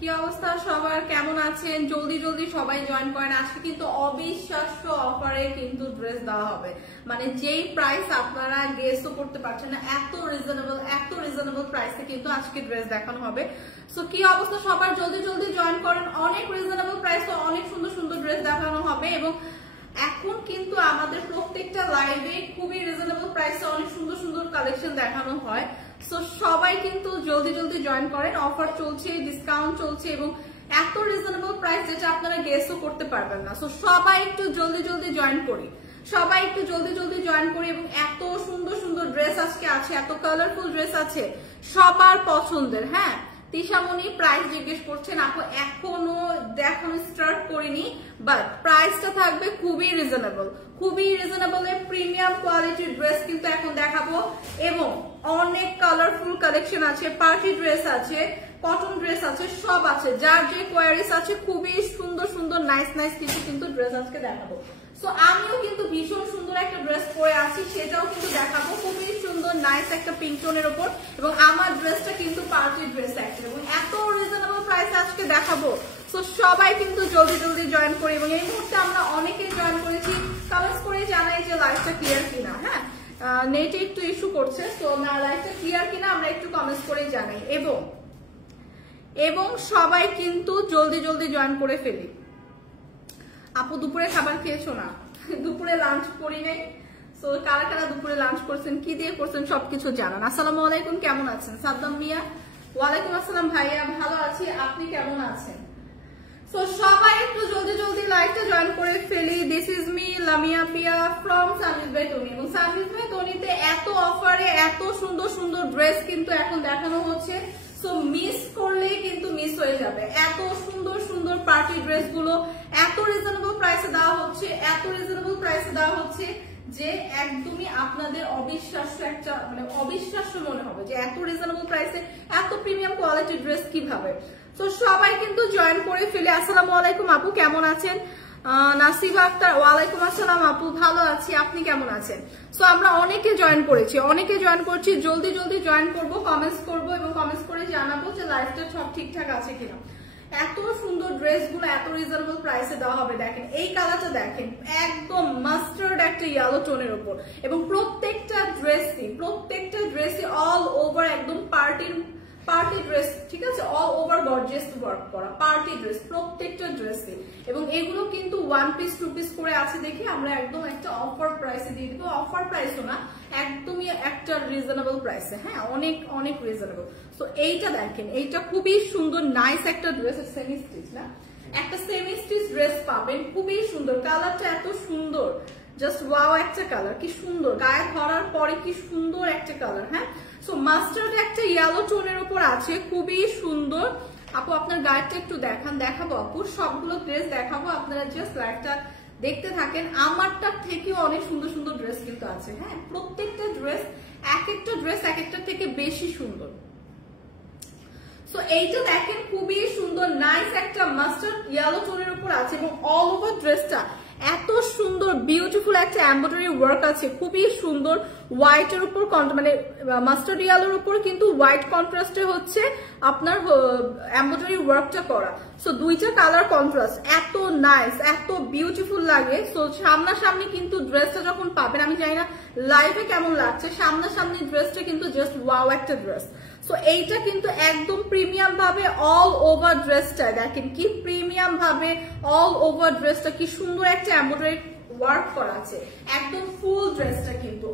কি অবস্থা সবার, কেমন আছেন? জলদি জলদি সবাই জয়েন করেন। আজকে কিন্তু অবিশ্বাস্য অফারে কিন্তু ড্রেস দেওয়া হবে, মানে যেই প্রাইস আপনারা গেসও করতে পারছেন না, এত রিজনেবল প্রাইসে কিন্তু আজকে ড্রেস দেখানো হবে। সো কি অবস্থা সবার, জলদি জলদি জয়েন করেন। অনেক রিজনেবল প্রাইসে অনেক সুন্দর সুন্দর ড্রেস দেখানো হবে এবং এখন কিন্তু আমাদের প্রত্যেকটা লাইভে খুবই রিজনেবল প্রাইসে অনেক সুন্দর সুন্দর কালেকশন দেখানো হয়। সো সবাই কিন্তু জলদি জলদি জয়েন করেন। অফার চলছে, ডিসকাউন্ট চলছে এবং এত রিজনেবল প্রাইস যেটা আপনারা গেসও করতে পারবেন না। সো সবাই একটু জলদি জলদি জয়েন করি, এবং এত সুন্দর সুন্দর ড্রেস আজকে আছে, এত কালারফুল ড্রেস আছে সবার পছন্দের। হ্যাঁ, তিশামণি প্রাইস জিজ্ঞেস করছেন, আপু এখনো দেখানো স্টার্ট করিনি, বাট প্রাইসটা থাকবে খুবই রিজনেবল, প্রিমিয়াম কোয়ালিটির ড্রেস কিন্তু এখন দেখাবো এবং অনেক কালারফুল কালেকশন আছে, পার্টি ড্রেস আছে, কটন ড্রেস আছে, সব আছে, যার যে কোয়ারিস আছে খুবই সুন্দর সুন্দর নাইস কিছু কিন্তু ড্রেস আজকে দেখাবো। সো আমিও কিন্তু ভীষণ সুন্দর একটা ড্রেস পরে আছি, সেটাও কিন্তু দেখাবো, খুবই সুন্দর নাইস একটা পিঙ্ক টোনের উপর, এবং আমার ড্রেসটা কিন্তু পার্টি ড্রেস একটা, এবং এত রিজনেবল প্রাইস আজকে দেখাবো। সো সবাই কিন্তু জলদি জলদি জয়েন করি, এবং এই মুহূর্তে আমরা অনেকেই জয়েন করেছি। কমেন্টস করে জানাই যে লাইভটা ক্লিয়ার কিনা। হ্যাঁ, নেটে একটু ইস্যু করছে, সো না লাইভটা ক্লিয়ার কিনা আমরা একটু কমেন্টস করে জানাই, এবং সবাই কিন্তু জলদি জলদি জয়েন করে ফেলি। আপু দুপুরে খাবার খেয়েছো না? দুপুরে লাঞ্চ করি নাই। সো কারা কারা দুপুরে লাঞ্চ করছেন, কি দিয়ে করছেন সবকিছু জানান। আসসালামু আলাইকুম, কেমন আছেন? সাদ্দাম মিয়া, ওয়ালাইকুম আসসালাম ভাইয়া, ভালো আছি, আপনি কেমন আছেন? সো সবাই একটু জলদি জলদি লাইভটা জয়েন করে ফেলি। This is me Lamia Piya from Sanvees by Tony, এবং সানভিজ বাই টনিতে এত অফারে এত সুন্দর সুন্দর ড্রেস কিন্তু এখন দেখানো হচ্ছে। সো মিস করলে কিন্তু মিস হয়ে যাবে, এত সুন্দর সুন্দর পার্টি ড্রেস গুলো এত রিজনেবল প্রাইসে দেওয়া হচ্ছে, যে একদমই আপনাদের অবিশ্বাস্য একটা, মানে অবিশ্বাস্য মনে হবে যে এত রিজনেবল প্রাইসে এত প্রিমিয়াম কোয়ালিটির ড্রেস কিভাবে। তো সবাই কিন্তু জয়েন করে ফেলে। আসসালামু আলাইকুম আপু, কেমন আছেন? নাসিবা আক্তার, ওয়ালাইকুম আসসালাম আপু, ভালো আছি, আপনি কেমন আছেন? সো আমরা অনেকে জয়েন করছি, জলদি জলদি জয়েন করবো, কমেন্টস করবো এবং কমেন্টস করে জানাবো যে লাইফটা সব ঠিকঠাক আছে কিনা। এত সুন্দর ড্রেস গুলো এত রিজনেবল প্রাইসে দেওয়া হবে। দেখেন এই কালারটা, দেখেন একদম মাস্টার্ড একটা ইয়েলো টোনের উপর, এবং প্রত্যেকটা ড্রেসই অল ওভার একদম পার্টি ড্রেস, ঠিক আছে, অল ওভার গর্জিয়াস ওয়ার্ক করা পার্টি ড্রেস, প্রত্যেকটা ড্রেসে। এবং এগুলো কিন্তু 1 পিস 2 পিস করে আছে, দেখি আমরা একদম একটা অফার প্রাইসে দিয়ে দিব। অফার প্রাইসও না, একদমই একটা রিজনেবল প্রাইসে। হ্যাঁ, অনেক রিজনেবল। সো এইটা দেখেন, এইটা খুবই সুন্দর নাইস একটা ড্রেস, সেমি স্টিচ না, একটা সেমি স্টিচ ড্রেস পাবেন, খুবই সুন্দর, কালারটা এত সুন্দর, জাস্ট ওয়াও একটা কালার, কি সুন্দর, গায়ে ধরার পরে কি সুন্দর একটা কালার। হ্যাঁ, সো মাস্টার্ড একটা ইয়েলো টোনের উপর আছে, খুবই সুন্দর। আপু আপনার গায়েরটা একটু দেখাবো আপু, সবগুলো ড্রেস দেখাবো, আপনারা জাস্ট লাইভটা দেখতে থাকেন। আমারটা থেকেও অনেক সুন্দর সুন্দর ড্রেস কিন্তু আছে। হ্যাঁ, প্রত্যেকটা ড্রেস এক একটা থেকে বেশি সুন্দর। সো এইটা দেখেন, খুবই সুন্দর নাইস একটা মাস্টার্ড ইয়েলো টোনের উপর আছে, এবং অল ওভার ড্রেসটা এত সুন্দর বিউটিফুল একটা এমব্রয়ডারি ওয়ার্ক আছে, খুবই সুন্দর। হোয়াইটের উপর, মানে মাস্টার্ড ইয়েলোর উপর কিন্তু হোয়াইট কন্ট্রাস্টে হচ্ছে আপনার এমব্রয়ডারি ওয়ার্কটা করা। সো দুইটা কালার কন্ট্রাস্ট এত নাইস, এত বিউটিফুল লাগে। সো সামনাসামনি কিন্তু ড্রেসটা যখন পাবেন, আমি জানি না লাইভে কেমন লাগছে, সামনাসামনি ড্রেসটা কিন্তু জাস্ট ওয়াও একটা ড্রেস। সো এইটা কিন্তু একদম প্রিমিয়াম ভাবে অল ওভার ড্রেসটা দেখেন, কি প্রিমিয়াম ভাবে অল ওভার ড্রেসটা, কি সুন্দর একটা এমব্রয়ডারি ওয়ার্ক করা আছে। একদম ফুল ড্রেসটা কিন্তু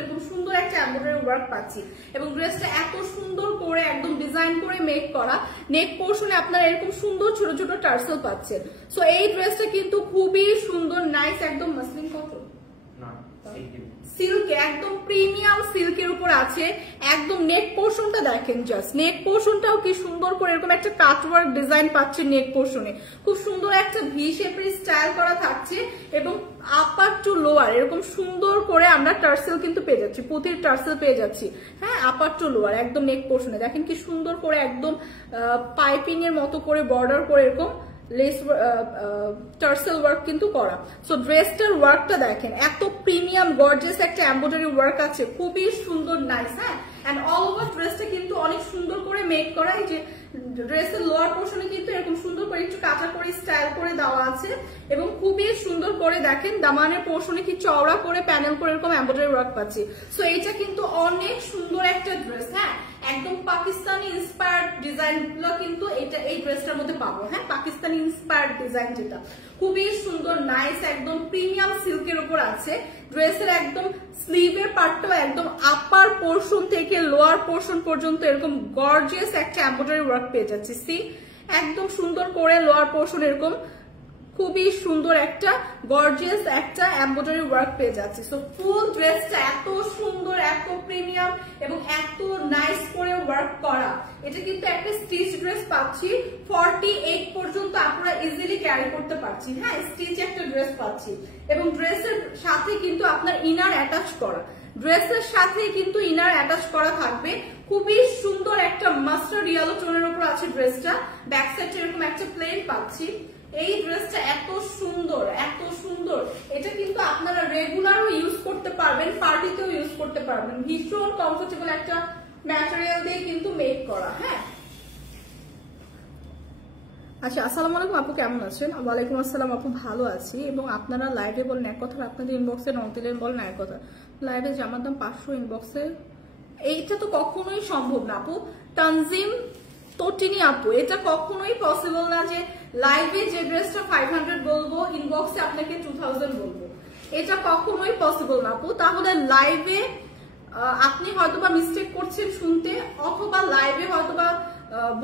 এরকম সুন্দর একটা এমব্রয়ডারি ওয়ার্ক পাচ্ছি, এবং ড্রেসটা এত সুন্দর করে একদম ডিজাইন করে মেক করা। নেক পোর্শনে আপনারা এরকম সুন্দর ছোট ছোট টার্সেল পাচ্ছেন। সো এই ড্রেসটা কিন্তু খুবই সুন্দর নাইস, একদম মাসলিন কটন সিল্ক, একদম প্রিমিয়াম সিল্কের উপর আছে। একদম নেক পোর্শনটা দেখেন, জাস্ট নেক পোর্শনটাও কি সুন্দর করে এরকম একটা কাটওয়ার্ক ডিজাইন পাচ্ছে নেক পোর্শনে, খুব সুন্দর একটা ভি শেপের স্টাইল করা থাকছে, এবং আপার টু লোয়ার এরকম সুন্দর করে আমরা টার্সেল কিন্তু পেয়ে যাচ্ছি, পুঁতির টার্সেল পেয়ে যাচ্ছি। হ্যাঁ, আপার টু লোয়ার একদম নেক পোর্শনে দেখেন কি সুন্দর করে একদম পাইপিং এর মতো করে বর্ডার করে এরকম লেস টার্সেল ওয়ার্ক কিন্তু করা। সো ড্রেসটার ওয়ার্কটা দেখেন, এত প্রিমিয়াম গর্জিয়াস একটা এমব্রয়ডারি ওয়ার্ক আছে, খুবই সুন্দর নাইস। হ্যাঁ, এন্ড অল ওভার ড্রেসটা কিন্তু অনেক সুন্দর করে মেক করা, এই যে ড্রেসের লোয়ার পোর্শনে কিন্তু এরকম সুন্দর করে একটু কাটা করে স্টাইল করে দেওয়া আছে এবং খুবই সুন্দর করে দেখেন দামানের পোর্শনে কি চওড়া করে প্যানেল করে এরকম এমব্রয়ডারি ওয়ার্ক পাচ্ছি। সো এটা কিন্তু অনেক সুন্দর একটা ড্রেস, হ্যাঁ একদম পাকিস্তানি ইন্সপায়ার্ড ডিজাইন গুলো কিন্তু এটা এই ড্রেসটার মধ্যে পাবো। হ্যাঁ পাকিস্তানি ইন্সপায়ার্ড ডিজাইন যেটা খুবই সুন্দর নাইস একদম প্রিমিয়াম সিল্কের উপর আছে। ড্রেসের একদম স্লিভের পার্টটাও একদম আপার পোর্শন থেকে লোয়ার পোর্শন পর্যন্ত এরকম গর্জিয়াস একটা এমব্রয়ডারি ওয়ার্ক পেয়ে যাচ্ছি। সি একদম সুন্দর করে লোয়ার পোর্শন এরকম খুবই সুন্দর একটা গর্জিয়াস একটা এমব্রয়ডারি ওয়ার্ক পেয়ে যাচ্ছে। সো ফুল ড্রেসটা এত সুন্দর এত প্রিমিয়াম এবং এত নাইস করে ওয়ার্ক করা। এটা কিন্তু একটা স্টিচ ড্রেস পাচ্ছি 48 পর্যন্ত আপনারা ইজিলি ক্যারি করতে পারছি। হ্যাঁ স্টিচ একটা ড্রেস পাচ্ছি এবং ড্রেসের সাথে কিন্তু আপনার ইনার অ্যাটাচ করা, ড্রেসের সাথে কিন্তু ইনার অ্যাটাচ করা থাকবে। খুবই সুন্দর একটা মাস্টার্ড ইয়েলো টোনের উপর আছে ড্রেসটা। ব্যাক সাইডে এরকম একটা প্লেন পাচ্ছি। এই ড্রেসটা এত সুন্দর এত সুন্দর, এটা কিন্তু আপনারা রেগুলারও ইউজ করতে পারবেন, পার্টিতেও ইউজ করতে পারবেন। ভীষণ কমফোর্টেবল একটা ম্যাটেরিয়াল দিয়ে কিন্তু মেক করা। হ্যাঁ আচ্ছা আসসালামু আলাইকুম আপু, কেমন আছেন? ওয়ালাইকুম আসসালাম আপু, ভালো আছি। এবং আপনারা লাইভে বলেন এক কথা, আপনাদের ইনবক্সে নক দিলেন বলেন এক কথা। লাইভে জামার দাম 500, ইনবক্সে এইটা তো কখনোই সম্ভব না আপু। তানজিম তটিনী আপু, এটা কখনোই পসিবল না যে লাইভে যে ড্রেসটা 500 বলবো ইনবক্সে আপনাকে 2000 বলবো, এটা কখনোই পসিবল না আপু। তাহলে লাইভে আপনি হয়তোবা মিস্টেক করছেন শুনতে, অথবা লাইভে হয়তোবা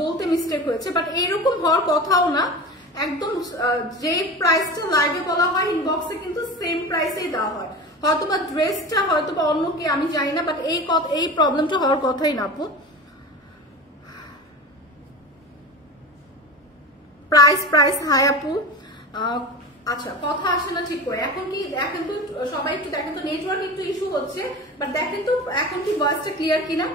বলতে মিস্টেক হয়েছে, বাট এরকম হওয়ার কথাও না। একদম যে প্রাইসটা লাইভে বলা হয় ইনবক্সে কিন্তু সেম প্রাইসেই দেওয়া হয়। হয়তোবা ড্রেসটা হয়তোবা অন্য কে আমি জানি না, বাট এই প্রবলেমটা হওয়ার কথাই না আপু। প্রাইস হাই আপু। আচ্ছা কথা আসে না ঠিক করে। এখন তো সবাই একটু দেখেন তো, নেটওয়ার্ক একটু ইস্যু হচ্ছে, বাট দেখেন তো এখন কি ভয়েসটা ক্লিয়ার কিনা।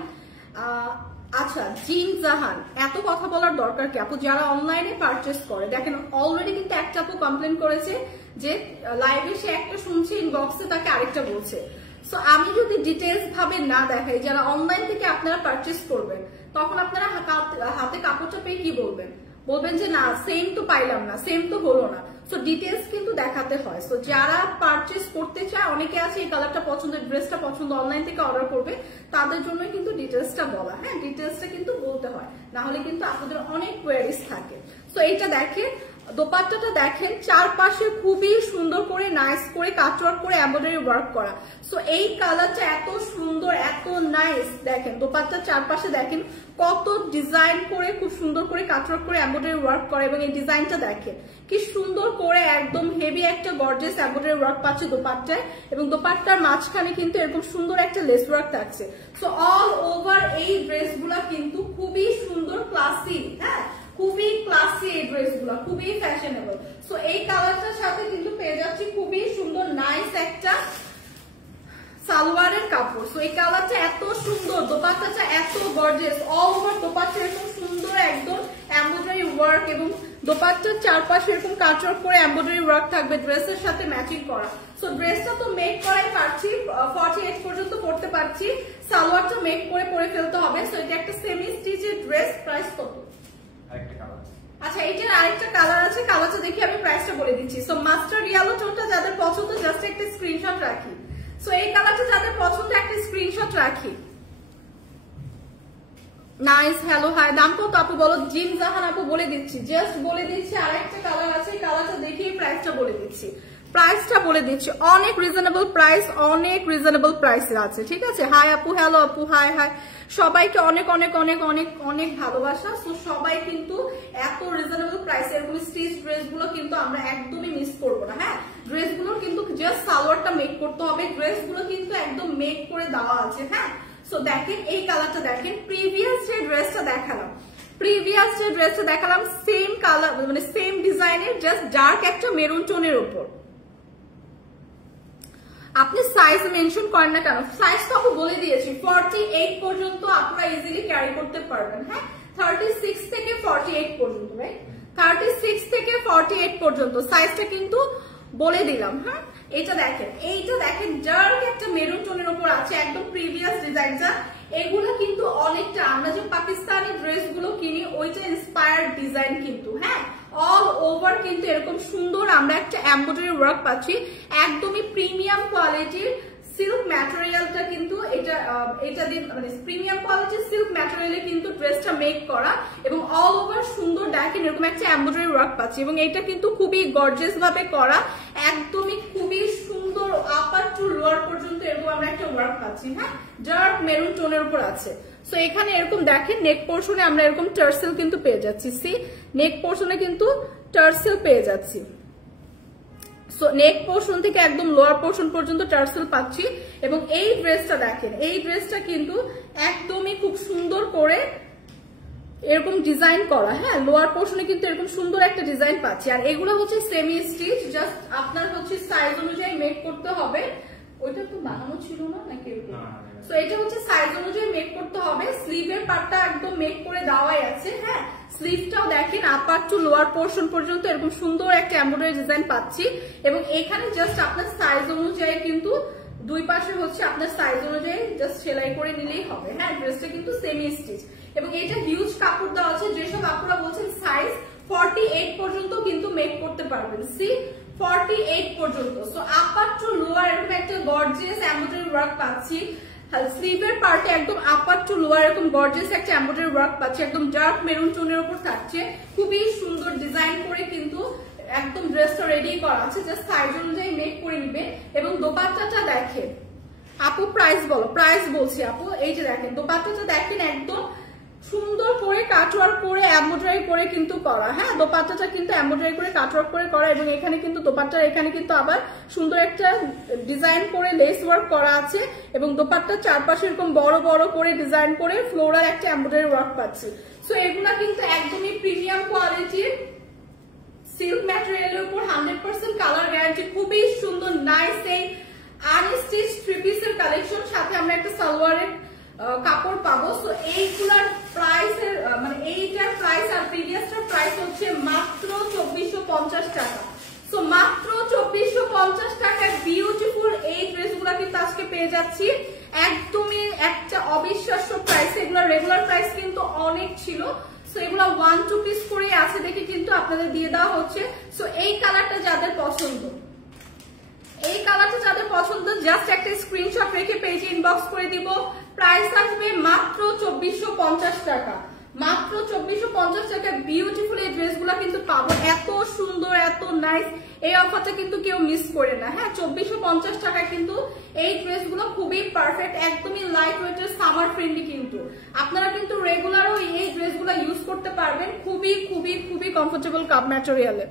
আচ্ছা জিন জাহান, এত কথা বলার দরকার কি আপু? যারা অনলাইনে পারচেস করে দেখেন অলরেডি কিন্তু একটা আপু কমপ্লেন করেছে যে লাইভে সে একটা শুনছে, ইনবক্সে তাকে আরেকটা বলছে। সো আমি যদি ডিটেলস ভাবে না দেখাই, যারা অনলাইন থেকে আপনারা পারচেস করবেন তখন আপনারা হাতে কাপড়টা পেয়ে কি বলবেন? বলবেন যে না সেম তো পাইলাম না, সেম তো হলো না। সো ডিটেলস কিন্তু দেখাতে হয়। সো যারা পারচেস করতে চায়, অনেকে আছে এই কালারটা পছন্দ, ড্রেসটা পছন্দ, অনলাইন থেকে অর্ডার করবে, তাদের জন্য কিন্তু ডিটেলসটা বলা। হ্যাঁ ডিটেলসটা কিন্তু বলতে হয়, না হলে কিন্তু আপনাদের অনেক কোয়ারিজ থাকে। সো এইটা দেখেন, দোপাট্টাটা দেখেন, চারপাশে খুবই সুন্দর করে নাইস করে কাটওয়ার্ক করে এমব্রয়ডারি ওয়ার্ক করা। সো এই কালারটা এত সুন্দর এত নাইস। দেখেন দোপাট্টার চারপাশে দেখেন কত ডিজাইন করে খুব সুন্দর করে কাটওয়ার্ক করে এমব্রয়ডারি ওয়ার্ক করে, এবং এই ডিজাইনটা দেখেন কি সুন্দর করে একদম হেভি একটা গর্জিয়াস এমব্রয়ডারি ওয়ার্ক পাচ্ছে দোপাট্টায়, এবং দোপাট্টার মাঝখানে কিন্তু এরকম সুন্দর একটা লেস ওয়ার্ক থাকছে। সো অল ওভার এই ড্রেসগুলা কিন্তু খুবই সুন্দর ক্লাসি। হ্যাঁ খুবই ক্লাসি এই ড্রেসগুলো, খুবই ফ্যাশনেবল। সো এই কালারটার সাথে কিন্তু পেয়ে যাচ্ছি খুবই সুন্দর নাইস একটা সালোয়ারের কাপড়। সো এই কালারটা এত সুন্দর, দোপাট্টাটা এত গর্জিয়াস, অল ওভার দোপাট্টা এরকম সুন্দর একদম এমব্রয়ডারি ওয়ার্ক, এবং দোপাট্টার চারপাশে এরকম কাটওয়ার্ক করে এমব্রয়ডারি ওয়ার্ক থাকবে ড্রেসের সাথে ম্যাচিং করা। সো ড্রেসটা তো মেক করাই পারছি, 48 পর্যন্ত পড়তে পারছি, সালোয়ারটা মেক করে পরে ফেলতে হবে। সো এটা একটা সেমি স্টিচের ড্রেস। প্রাইস কত? আচ্ছা এটার আরেকটা কালার আছে, কালারটা দেখি আমি প্রাইসটা বলে দিচ্ছি। সো মাস্টার্ড ইয়েলো টোনটা যাদের পছন্দ জাস্ট একটা স্ক্রিনশট রাখি। সো এই কালারটা যাদের পছন্দ একটা স্ক্রিনশট রাখি। নাইস হ্যালো হাই, দাম কত আপু বলো? জিম জাহান আপু বলে দিচ্ছি, জাস্ট বলে দিচ্ছি। আরেকটা কালার আছে, এই কালারটা দেখি প্রাইসটা বলে দিচ্ছি। প্রাইসটা বলে দিচ্ছি, অনেক রিজনেবল প্রাইস, অনেক রিজনেবল প্রাইসের আছে। ঠিক আছে, হাই আপু, হ্যালো আপু, হাই হাই, সবাইকে অনেক অনেক অনেক অনেক অনেক ভালোবাসা। সো সবাই কিন্তু এত রিজনেবল প্রাইস এরকম স্টিচ ড্রেসগুলো কিন্তু আমরা একদমই মিস করবো না। হ্যাঁ ড্রেসগুলো কিন্তু জাস্ট সালোয়ারটা মেক করতে হবে, ড্রেসগুলো কিন্তু একদম মেক করে দেওয়া আছে। হ্যাঁ সো দেখেন এই কালারটা দেখেন, প্রিভিয়াস যে ড্রেসটা দেখালাম সেম কালার মানে সেম ডিজাইনের, জাস্ট ডার্ক একটা মেরুন টোনের উপর। আপনি সাইজ মেনশন করেন না কেন? সাইজ তো আপু বলে দিয়েছি, 48 পর্যন্ত আপনারা ইজিলি ক্যারি করতে পারবেন। হ্যাঁ 36 থেকে 48 পর্যন্ত, রাইট? 36 থেকে 48 পর্যন্ত সাইজটা কিন্তু বলে দিলাম। হ্যাঁ এইটা দেখেন ডার্ক একটা মেরুন টোনের উপর আছে, একদম প্রিভিয়াস ডিজাইনটা। এগুলো কিন্তু অনেকটা আমরা যে পাকিস্তানি ড্রেস গুলো কিনি ওইটা ডিজাইন কিন্তু, হ্যাঁ অল ওভার কিন্তু এরকম সুন্দর আমরা একটা এমব্রয়ডারি ওয়ার্ক পাচ্ছি, একদমই প্রিমিয়াম কোয়ালিটির সিল্ক ম্যাটেরিয়ালটা কিন্তু এটা দিয়ে মানে প্রিমিয়াম কোয়ালিটির সিল্ক ম্যাটেরিয়ালে কিন্তু ড্রেসটা মেক করা এবং অল ওভার সুন্দর দেখেন এরকম একটা এমব্রয়ডারি ওয়ার্ক পাচ্ছি এবং এটা কিন্তু খুবই গর্জিয়াস ভাবে করা, একদমই খুবই সুন্দর আপার টু লোয়ার পর্যন্ত এরকম আমরা একটা ওয়ার্ক পাচ্ছি, হ্যাঁ ডার্ক মেরুন টোনের উপর আছে। সো এখানে এরকম দেখেন নেক পোর্শনে আমরা এরকম টার্সেল কিন্তু পেয়ে যাচ্ছি, সি নেক পোর্শনে কিন্তু টার্সেল পেয়ে যাচ্ছি। সো নেক পোর্শন থেকে একদম লোয়ার পোর্শন পর্যন্ত টার্সেল পাচ্ছি এবং এই ড্রেসটা দেখেন, এই ড্রেসটা কিন্তু একদমই খুব সুন্দর করে এরকম ডিজাইন করা, হ্যাঁ লোয়ার পোর্শনে কিন্তু এরকম সুন্দর একটা ডিজাইন পাচ্ছি। আর এগুলো হচ্ছে সেমি স্টিচ, জাস্ট আপনার হচ্ছে সাইজ অনুযায়ী মেক করতে হবে। ওইটা তো বানানো ছিল না নাকি এরকম? সো এটা হচ্ছে সাইজ অনুযায়ী মেক করতে হবে। স্লিভের পার্টটা একদম মেক করে দেওয়াই আছে, হ্যাঁ স্লিভটাও দেখেন আপার টু লোয়ার পোর্শন পর্যন্ত এরকম সুন্দর একটা এমব্রয়ডারি ডিজাইন পাচ্ছি এবং এখানে জাস্ট আপনার সাইজ অনুযায়ী কিন্তু দুই পাশে হচ্ছে আপনার সাইজ অনুযায়ী জাস্ট সেলাই করে নিলেই হবে, হ্যাঁ ড্রেসটা কিন্তু সেমি স্টিচ এবং এটা হিউজ কাপড় দেওয়া আছে, যেসব আপনারা বলছেন সাইজ 48 পর্যন্ত কিন্তু মেক করতে পারবেন, সি 48 পর্যন্ত। সো আপার টু লোয়ার এরকম একটা গর্জিয়াস এমব্রয়ডারি ওয়ার্ক পাচ্ছি, স্লিভের পার্টে একদম আপার টু লোয়ার এরকম গর্জিয়াস একটা এমব্রয়ডারি ওয়ার্ক পাচ্ছি, একদম ডার্ক মেরুন টোনের উপর থাকছে, খুবই সুন্দর ডিজাইন করে কিন্তু একদম ড্রেসটা রেডি করা আছে, জাস্ট সাইজ অনুযায়ী মেক করে নিবে। এবং দোপাট্টাটা দেখেন আপু, প্রাইস বলো, প্রাইস বলছি আপু, এই যে দেখেন দোপাট্টাটা দেখেন একদম সুন্দর করে কাটওয়ার্ক করে এমব্রয়ডারি করে কিন্তু করা, হ্যাঁ দোপাট্টাটা কিন্তু এমব্রয়ডারি করে কাটওয়ার্ক করে করা এবং এখানে কিন্তু দোপাট্টার এখানে কিন্তু আবার সুন্দর একটা ডিজাইন করে লেস ওয়ার্ক করা আছে এবং দোপাট্টার চারপাশে এরকম বড় বড় করে ডিজাইন করে ফ্লোরাল একটা এমব্রয়ডারি ওয়ার্ক পাচ্ছি। সো এগুলা কিন্তু একদমই প্রিমিয়াম কোয়ালিটির সিল্ক ম্যাটেরিয়ালের উপর 100% কালার গ্যারান্টি, খুবই সুন্দর নাইস এই আনস্টিচ থ্রি পিসের কালেকশন, সাথে আমরা একটা সালোয়ারের কাপড় পাবো। সো এইগুলার প্রাইসের মানে এইটার প্রাইস আর প্রিভিয়াসটার প্রাইস হচ্ছে মাত্র 2450 টাকা। সো মাত্র 2450 টাকায় বিউটিফুল এই ড্রেসগুলো কিন্তু আজকে পেয়ে যাচ্ছি একদমই একটা অবিশ্বাস্য প্রাইসে। এগুলোর রেগুলার প্রাইস কিন্তু অনেক ছিল, সো এগুলো 1-2 পিস করে আছে দেখে কিন্তু আপনাদের দিয়ে দেওয়া হচ্ছে। সো এই কালারটা যাদের পছন্দ, এই কালারটা যাদের পছন্দ জাস্ট একটা স্ক্রিনশট রেখে পেজে ইনবক্স করে দিব, প্রাইস আসবে মাত্র 2450 টাকা, মাত্র 2450 টাকায় বিউটিফুল এই ড্রেসগুলো কিন্তু পাবো, এত সুন্দর এত নাইস, এই অফারটা কিন্তু কেউ মিস করে না, হ্যাঁ 2450 টাকায় কিন্তু এই ড্রেসগুলো খুবই পারফেক্ট, একদমই লাইট ওয়েটের সামার ফ্রেন্ডলি, কিন্তু আপনারা কিন্তু রেগুলারও এই ড্রেসগুলো ইউজ করতে পারবেন, খুবই খুবই খুবই কমফোর্টেবল কাপ ম্যাটেরিয়ালে।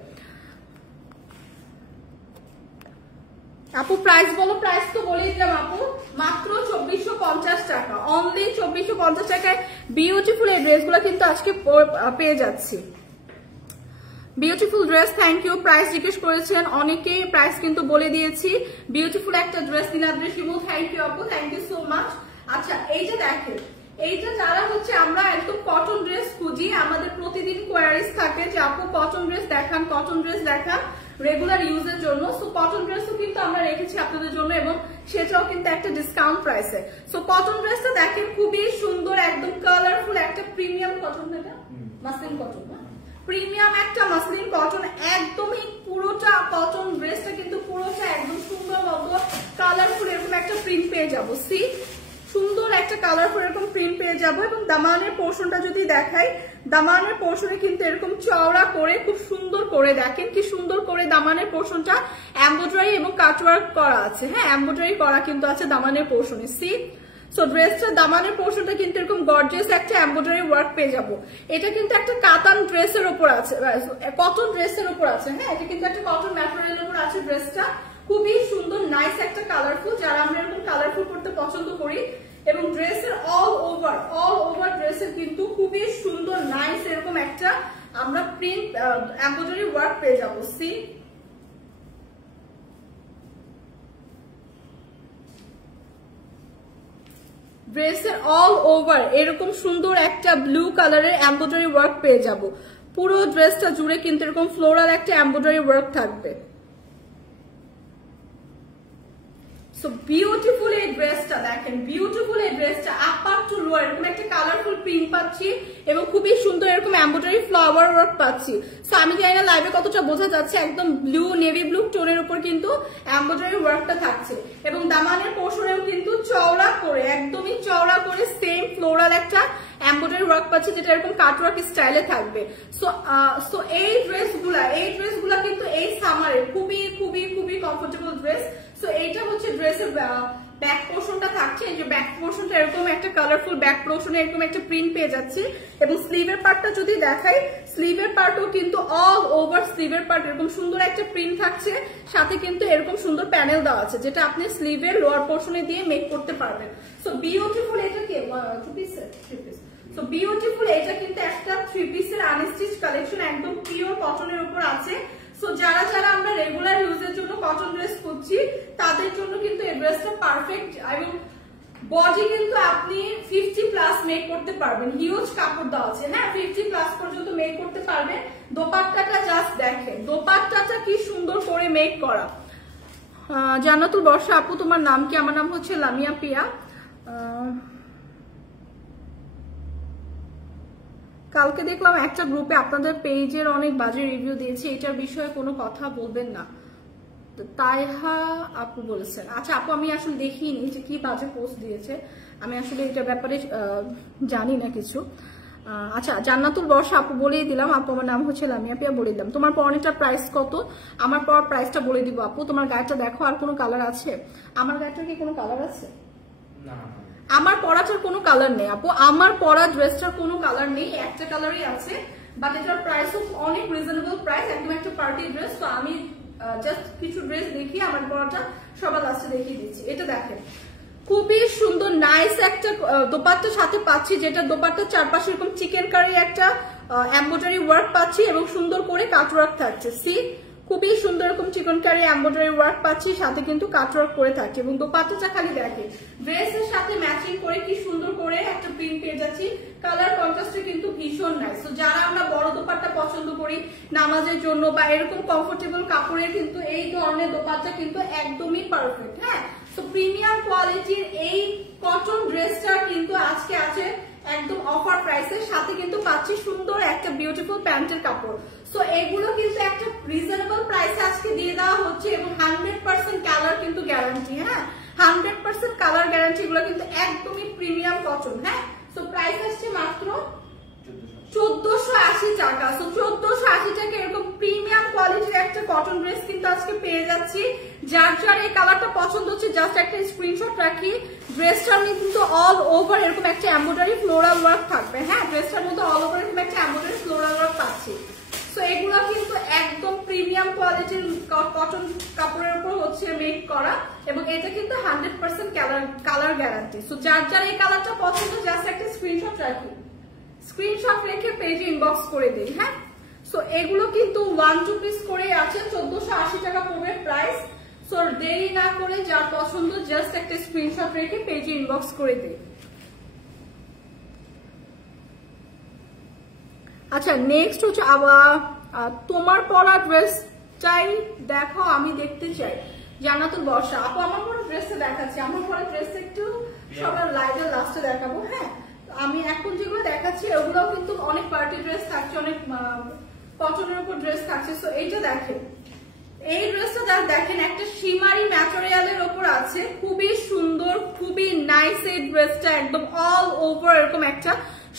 আপু প্রাইস বলো, প্রাইস তো বলে দিলাম আপু, মাত্র 2450 টাকা, অনলি 2450 টাকায় বিউটিফুল এই ড্রেসগুলো কিন্তু আজকে পেয়ে যাচ্ছি। Beautiful dress, thank you. Price জিজ্ঞেস করেছেন অনেকেই, প্রাইস কিন্তু বলে দিয়েছি। বিউটিফুল একটা dress Niladri Shimu, thank you আপু, থ্যাংক ইউ সো মাচ। আচ্ছা এইটা দেখেন, এইটা যারা হচ্ছে আমরা একদম কটন ড্রেস খুঁজি, আমাদের প্রতিদিন কোয়ারিজ থাকে যে আপু কটন ড্রেস দেখান, কটন ড্রেস দেখান রেগুলার ইউজের জন্য। সো কটন ড্রেসও কিন্তু আমরা রেখেছি আপনাদের জন্য এবং সেটাও কিন্তু একটা ডিসকাউন্ট প্রাইসে। সো কটন ড্রেসটা দেখেন খুবই সুন্দর, একদম কালারফুল একটা প্রিমিয়াম কটন, এটা মাসলিন কটন, প্রিমিয়াম একটা মাসলিন কটন, একদমই পুরোটা কটন ড্রেসটা কিন্তু পুরোটা একদম সুন্দর মতো কালারফুল এরকম একটা প্রিন্ট পেয়ে যাবো, সি সুন্দর একটা কালারফুল এরকম প্রিন্ট পেয়ে যাবো। এবং দামানের পোর্শনটা যদি দেখাই, দামানের পোর্শনে কিন্তু এরকম চওড়া করে খুব সুন্দর করে দেখেন কি সুন্দর করে দামানের পোর্শনটা এমব্রয়ডারি এবং কাটওয়ার্ক করা আছে, হ্যাঁ এমব্রয়ডারি করা কিন্তু আছে দামানের পোর্শনে, সি সো ড্রেসটা দামানের পোর্শনটা কিন্তু এরকম গর্জিয়াস একটা এমব্রয়ডারি ওয়ার্ক পেয়ে যাবো। এটা কিন্তু একটা কাতান ড্রেসের উপর আছে, কটন ড্রেসের উপর আছে, হ্যাঁ এটা কিন্তু একটা কটন ম্যাটেরিয়ালের উপর আছে ড্রেসটা, খুবই সুন্দর নাইস একটা কালারফুল, যারা আমরা এরকম কালারফুল করতে পছন্দ করি। এবং ড্রেসের অল ওভার ড্রেসের কিন্তু খুবই সুন্দর নাইস এরকম একটা আমরা প্রিন্ট এমব্রয়ডারি ওয়ার্ক পেয়ে যাবো, সি ড্রেসের অল ওভার এরকম সুন্দর একটা ব্লু কালারের এমব্রয়ডারি ওয়ার্ক পেয়ে যাব, পুরো ড্রেসটা জুড়ে কিন্তু এরকম ফ্লোরাল একটা এমব্রয়ডারি ওয়ার্ক থাকবে। সো বিউটিফুল এই ড্রেসটা দেখেন, বিউটিফুল এই ড্রেসটা আপার টু লোয়ার এরকম একটা কালারফুল প্রিন্ট পাচ্ছি এবং খুবই সুন্দর এরকম এরকম এমব্রয়ডারি ফ্লাওয়ার ওয়ার্ক পাচ্ছি। সো আমি জানি না লাইভে কতটা বোঝা যাচ্ছে, একদম ব্লু নেভি ব্লু টোনের উপর কিন্তু এমব্রয়ডারি ওয়ার্কটা থাকছে এবং দামানের পোর্শনেও কিন্তু চওড়া করে, একদমই চওড়া করে সেম ফ্লোরাল একটা এমব্রয়ডারি ওয়ার্ক পাচ্ছি, যেটা এরকম কাটওয়ার্ক স্টাইলে থাকবে। সো এই ড্রেসগুলা কিন্তু এই সামারে খুবই খুবই খুবই কমফোর্টেবল ড্রেস। সো এইটা হচ্ছে ড্রেসের ব্যাক পোর্শনটা থাকছে, এই যে ব্যাক পোর্শনটা এরকম একটা কালারফুল ব্যাক পোর্শনে এরকম একটা প্রিন্ট পেয়ে যাচ্ছে এবং স্লিভের পার্টটা যদি দেখাই, স্লিভের পার্টও কিন্তু অল ওভার স্লিভের পার্ট এরকম সুন্দর একটা প্রিন্ট থাকছে, সাথে কিন্তু এরকম সুন্দর প্যানেল দেওয়া আছে যেটা আপনি স্লিভের লোয়ার পোর্শনে দিয়ে মেক করতে পারবেন। সো বিউটিফুল, এটা কি 2 পিস? 3 পিস। সো বিউটিফুল, এটা কিন্তু একটা 3 পিসের আনস্টিচ কালেকশন, একদম পিওর কটনের উপর আছে। সো যারা যারা আমরা রেগুলার ইউজের জন্য কটন ড্রেস খুঁজছি তাদের জন্য কিন্তু এই ড্রেসটা পারফেক্ট এবং বডি কিন্তু আপনি 50+ মেক করতে পারবেন, হিউজ কাপড় দেওয়া আছে, হ্যাঁ 50+ পর্যন্ত মেক করতে পারবেন। দোপাট্টাটা জাস্ট দেখেন, দোপাট্টাটা কি সুন্দর করে মেক করা। জান্নাতুল বর্ষা আপু তোমার নাম কি? আমার নাম হচ্ছে লামিয়া পিয়া। কালকে দেখলাম একটা গ্রুপে আপনাদের পেজের অনেক বাজে রিভিউ দিয়েছে, এটার বিষয়ে কোনো কথা বলবেন না, তাইহা আপু বলেছেন। আচ্ছা আপু, আমি আসলে দেখিনি যে কি বাজে পোস্ট দিয়েছে, আমি আসলে এটার ব্যাপারে জানি না কিছু। আচ্ছা জান্নাতুল বর্ষা আপু বলেই দিলাম, আপু আমার নাম হচ্ছে লামিয়া পিয়া, বলে দিলাম। তোমার পরনেটার প্রাইস কত? আমার পরার প্রাইসটা বলে দিব আপু। তোমার গায়েটা দেখো, আর কোনো কালার আছে? আমার গায়েটার কি কোনো কালার আছে? না, আমার পরাটার কোনো কালার নেই আপু, আমার পরা ড্রেসটার কোনো কালার নেই, একটা কালারই আছে, বাট এটার প্রাইসও অনেক রিজনেবল প্রাইস, একদম একটা পার্টি ড্রেস। তো আমি জাস্ট কিছু ড্রেস দেখিয়ে আমার পরাটা সবার লাস্টে দেখিয়ে দিচ্ছি। এটা দেখেন, খুবই সুন্দর নাইস একটা দোপাট্টার সাথে পাচ্ছি, যেটা দোপাট্টার চারপাশে এরকম চিকেন কারি একটা এমব্রয়ডারি ওয়ার্ক পাচ্ছি এবং সুন্দর করে কাটওয়ার্ক থাকছে। সি খুবই সুন্দর এরকম চিকন কারি এমব্রয়ডারি ওয়ার্ক পাচ্ছি, সাথে কিন্তু কাটওয়ার্ক করে থাকছে এবং দোপাট্টাটা খালি দেখে ড্রেসের সাথে ম্যাচিং করে কি সুন্দর করে একটা প্রিন্ট পেয়ে যাচ্ছি। কালার কন্ট্রাস্টে কিন্তু ভীষণ নাইস। তো যারা আমরা বড় দোপাট্টা পছন্দ করি নামাজের জন্য বা এরকম কমফোর্টেবল কাপড়ের, কিন্তু এই ধরনের দোপাট্টা কিন্তু একদমই পারফেক্ট। হ্যাঁ, তো প্রিমিয়াম কোয়ালিটির এই কটন ড্রেসটা কিন্তু আজকে আছে একদম অফার প্রাইসের সাথে, কিন্তু পাচ্ছি সুন্দর একটা বিউটিফুল প্যান্টের কাপড়। সো এগুলো কিন্তু একটা রিজনেবল প্রাইসে আজকে দিয়ে দেওয়া হচ্ছে এবং 100% কালার কিন্তু গ্যারান্টি। হ্যাঁ, 100% কালার গ্যারান্টি, এগুলো কিন্তু একদমই প্রিমিয়াম কটন। হ্যাঁ, সো প্রাইস আসছে মাত্র 1480 টাকা। সো 1480 টাকা এরকম প্রিমিয়াম কোয়ালিটির একটা কটন ড্রেস কিন্তু আজকে পেয়ে যাচ্ছি। যার যার এই কালারটা পছন্দ হচ্ছে জাস্ট একটা স্ক্রিনশট রাখি। ড্রেসটার মধ্যে কিন্তু অল ওভার এরকম একটা এমব্রয়ডারি ফ্লোরাল ওয়ার্ক থাকবে। হ্যাঁ, ড্রেসটার মধ্যে অল ওভার এরকম একটা এমব্রয়ডারি ফ্লোরাল ওয়ার্ক পাচ্ছি। সো এগুলো কিন্তু একদম প্রিমিয়াম কোয়ালিটির কটন কাপড়ের উপর হচ্ছে মেক করা এবং এটা কিন্তু 100% কালার গ্যারান্টি। সো যার যার এই কালারটা পছন্দ জাস্ট একটা স্ক্রিনশট রাখি, স্ক্রিনশট রেখে পেজে ইনবক্স করে দিই। হ্যাঁ, সো এগুলো কিন্তু 1-2 পিস করে আছে, 1480 টাকা পড়বে প্রাইস। সো দেরি না করে যার পছন্দ জাস্ট একটা স্ক্রিনশট রেখে পেজে ইনবক্স করে দিই। আচ্ছা নেক্সট হচ্ছে তোমার পরা ড্রেসটাই দেখো, আমি দেখতে চাই। জান্নাতুল বর্ষা আপু, আমার পরা ড্রেসটা দেখাচ্ছি, আমার পরা ড্রেসটা একটু সবার লাইভের লাস্টে দেখাবো। হ্যাঁ, আমি এখন যেগুলো দেখাচ্ছি ওগুলোও কিন্তু অনেক পার্টি ড্রেস থাকছে, অনেক কটনের উপর ড্রেস থাকছে। সো এইটা দেখেন, এই ড্রেসটা যারা দেখেন একটা শিমারি ম্যাটেরিয়ালের ওপর আছে, খুবই সুন্দর, খুবই নাইস। এই ড্রেসটা একদম অল ওভার এরকম একটা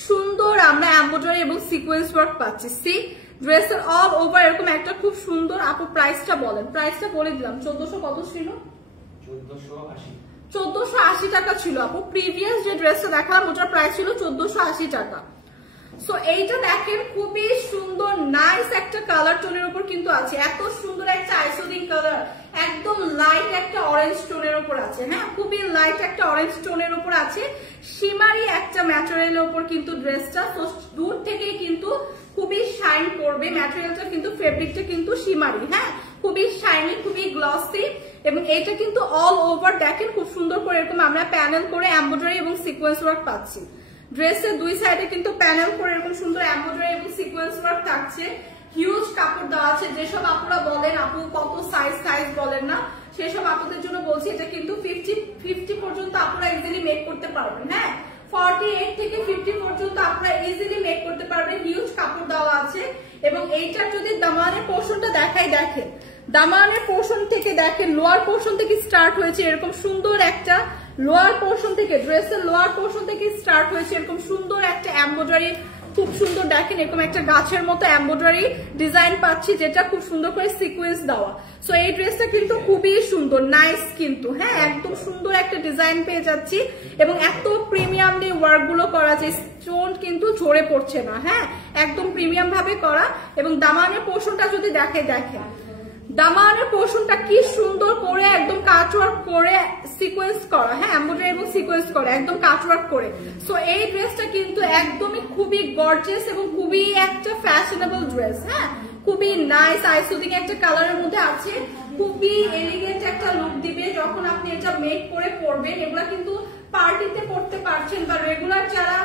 সুন্দর আমরা এমব্রয়ডারি এবং সিকোয়েন্স ওয়ার্ক পাচ্ছি। সি ড্রেসের অল ওভার এরকম একটা খুব সুন্দর। আপু প্রাইসটা বলেন, প্রাইসটা বলে দিলাম। 1400 কত ছিল? 1480 টাকা ছিল আপু। প্রিভিয়াস যে ড্রেসটা দেখালাম ওটার প্রাইস ছিল 1480 টাকা। সো এইটা দেখেন খুবই সুন্দর নাইস একটা কালার টোনের উপর কিন্তু আছে, এত সুন্দর একটা আইসোডিং কালার, একদম লাইট একটা অরেঞ্জ টোনের উপর আছে। হ্যাঁ, খুবই লাইট একটা অরেঞ্জ টোনের উপর আছে, শিমারি একটা ম্যাটেরিয়ালের উপর কিন্তু ড্রেসটা। তো দূর থেকেই কিন্তু খুবই শাইন করবে ম্যাটেরিয়ালটা, কিন্তু ফেব্রিকটা কিন্তু শিমারি। হ্যাঁ, খুবই শাইনি, খুবই গ্লসি এবং এটা কিন্তু অল ওভার দেখেন খুব সুন্দর করে এরকম আমরা প্যানেল করে এমব্রয়ডারি এবং সিকোয়েন্স ওয়ার্ক পাচ্ছি। ড্রেসের দুই সাইডে কিন্তু প্যানেল করে এরকম সুন্দর এমব্রয়ডারি এবং সিকোয়েন্স ওয়ার্ক থাকছে। হিউজ কাপড় দেওয়া আছে। যেসব আপুরা বলেন আপু কত সাইজ বলেন না, সেসব আপুদের জন্য বলছি এটা কিন্তু 50 পর্যন্ত আপুরা ইজিলি মেক করতে পারবেন। হ্যাঁ, 48 থেকে 50 পর্যন্ত আপনারা ইজিলি মেক করতে পারবেন। হিউজ এবং এইটার যদি দামানের পোর্শনটা দেখাই, দেখেন দামানের পোর্শন থেকে দেখেন লোয়ার পোর্শন থেকে স্টার্ট হয়েছে এরকম সুন্দর একটা লোয়ার পোর্শন থেকে, ড্রেসের লোয়ার পোর্শন থেকে স্টার্ট হয়েছে এরকম সুন্দর একটা এমব্রয়ডারি, খুব সুন্দর দেখেন এরকম একটা গাছের মতো এমব্রয়ডারি ডিজাইন পাচ্ছি যেটা খুব সুন্দর করে সিকোয়েন্স দেওয়া। সো এই ড্রেসটা কিন্তু খুবই সুন্দর, নাইস কিন্তু, হ্যাঁ একদম সুন্দর একটা ডিজাইন পেয়ে যাচ্ছি এবং এত প্রিমিয়ামলি ওয়ার্ক গুলো করা, যে স্টোন কিন্তু ঝরে পড়ছে না, হ্যাঁ একদম প্রিমিয়াম ভাবে করা। এবং দামানের পোর্শনটা যদি দেখেন দামানের পোর্শনটা কি সুন্দর করে একদম কাটওয়ার্ক করে সিকোয়েন্স করা, হ্যাঁ এমব্রয়ডারি এবং সিকোয়েন্স করা একদম কাটওয়ার্ক করে। সো এই ড্রেসটা কিন্তু একদমই খুবই গর্জিয়াস এবং খুবই একটা ফ্যাশনেবল ড্রেস, হ্যাঁ খুবই নাইস আই সুদিং একটা কালারের মধ্যে আছে, খুবই এলিগেন্ট একটা লুক দিবে যখন আপনি এটা মেক করে পরবেন। এগুলা কিন্তু পার্টিতে পরতে পারছেন বা রেগুলার যারা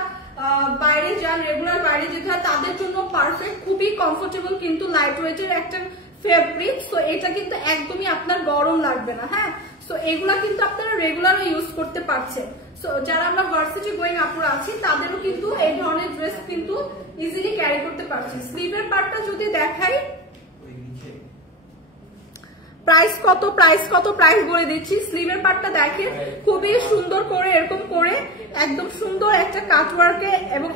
বাইরে যান, রেগুলার বাইরে যেতে হয় তাদের জন্য পারফেক্ট, খুবই কমফোর্টেবল কিন্তু লাইট ওয়েটের একটা ফেব্রিক। সো এটা কিন্তু একদমই আপনার গরম লাগবে না, হ্যাঁ সো এগুলা কিন্তু আপনারা রেগুলারও ইউজ করতে পারছেন। সো যারা আমরা ভার্সিটি গোয়িং আপুরা আছি তাদেরও কিন্তু এই ধরনের ড্রেস কিন্তু ইজিলি ক্যারি করতে পারছি। স্লিভের পার্টটা যদি দেখাই, প্রাইস কত প্রাইস বলে দিচ্ছি। স্লিভের পার্টটা দেখেন খুবই সুন্দর করে এরকম করে একদম সুন্দর একটা কাটওয়ার্কে এবং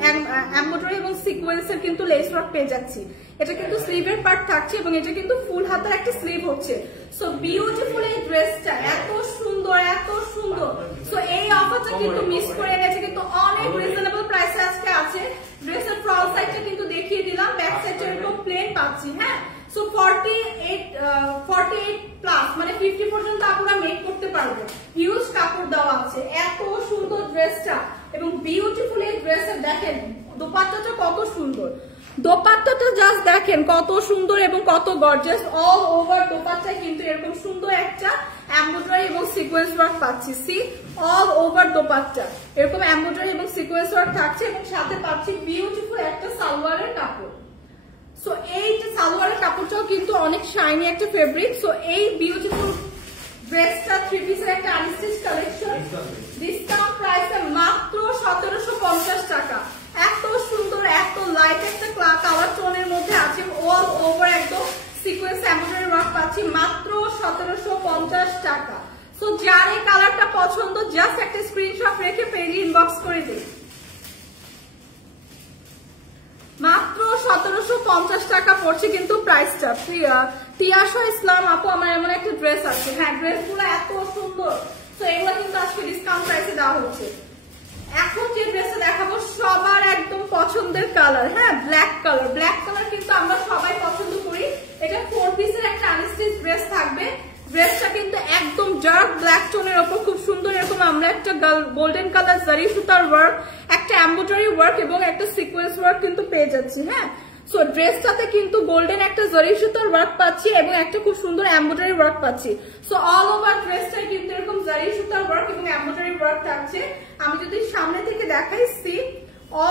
এমব্রয়ডারি এবং সিকোয়েন্সের কিন্তু লেস ওয়ার্ক পেয়ে যাচ্ছি। এটা কিন্তু স্লিভের পার্ট থাকছে এবং এটা কিন্তু ফুল হাতের একটা স্লিভ হচ্ছে। সো বিউটিফুল এই ড্রেসটা, এত সুন্দর এত সুন্দর। সো এই অফারটা কিন্তু মিস করে গেছে, কিন্তু অনেক রিজনেবল প্রাইসে আজকে আছে। ড্রেসের ফ্রন্ট সাইডটা কিন্তু দেখিয়ে দিলাম, ব্যাক সাইডটা এরকম প্লেন পাচ্ছি, হ্যাঁ সো 48 প্লাস মানে 50 পর্যন্ত আপনারা মেক করতে পারবেন, হিউজ কাপড় দেওয়া আছে। এত সুন্দর ড্রেসটা এবং বিউটিফুল এই ড্রেসের দেখেন দোপাট্টাটা কত সুন্দর, দোপাট্টাটা জাস্ট দেখেন কত সুন্দর এবং কত গর্জিয়াস। অল ওভার দোপাট্টায় কিন্তু এরকম সুন্দর একটা এমব্রয়ডারি এবং সিকোয়েন্স ওয়ার্ক পাচ্ছি। সি অল ওভার দোপাট্টা এরকম এমব্রয়ডারি এবং সিকোয়েন্স ওয়ার্ক থাকছে এবং সাথে পাচ্ছি বিউটিফুল একটা সালোয়ারের কাপড়। সো এই যে সালোয়ারের কাপড়টাও কিন্তু অনেক শাইনি একটা ফেব্রিক। সো এই বিউটিফুল ড্রেসটা 3 পিসের একটা আনস্টিচ কালেকশন, ডিসকাউন্ট প্রাইসে মাত্র 1750 টাকা। এত সুন্দর এত লাইট একটা কালার টোনের মধ্যে আছে, অল ওভার একদম সিকোয়েন্স এমব্রয়ডারি ওয়ার্ক পাচ্ছি মাত্র 1750 টাকা। সো যার এই কালারটা পছন্দ জাস্ট একটা স্ক্রিনশট রেখে পেজে ইনবক্স করে দিন। মাত্র 1750 টাকা পড়ছে কিন্তু প্রাইসটা। তিয়াশা ইসলাম আপু আমার এমন একটা ড্রেস আছে, হ্যাঁ ড্রেসগুলো এত সুন্দর। তো এগুলো কিন্তু আজকে ডিসকাউন্ট প্রাইসে দেওয়া হচ্ছে। এখন যে ড্রেসটা দেখাবো সবার একদম পছন্দের কালার, হ্যাঁ ব্ল্যাক কালার। ব্ল্যাক কালার কিন্তু আমরা সবাই পছন্দ করি। এটা 4 পিসের একটা আনস্টিচ ড্রেস থাকবে। ড্রেসটা কিন্তু একদম ডার্ক ব্ল্যাক টোনের উপর খুব সুন্দর এরকম আমরা একটা গোল্ডেন কালার জারি সুতার ওয়ার্ক, একটা এমব্রয়ডারি ওয়ার্ক এবং একটা সিকোয়েন্স ওয়ার্ক কিন্তু পেয়ে যাচ্ছি, হ্যাঁ সো ড্রেসটাতে কিন্তু গোল্ডেন একটা জারি সুতার ওয়ার্ক পাচ্ছি এবং একটা খুব সুন্দর এমব্রয়ডারি ওয়ার্ক পাচ্ছি। সো অল ওভার ড্রেসটায় কিন্তু এরকম জারি সুতার ওয়ার্ক এবং এমব্রয়ডারি ওয়ার্ক থাকছে। আমি যদি সামনে থেকে দেখাই, সি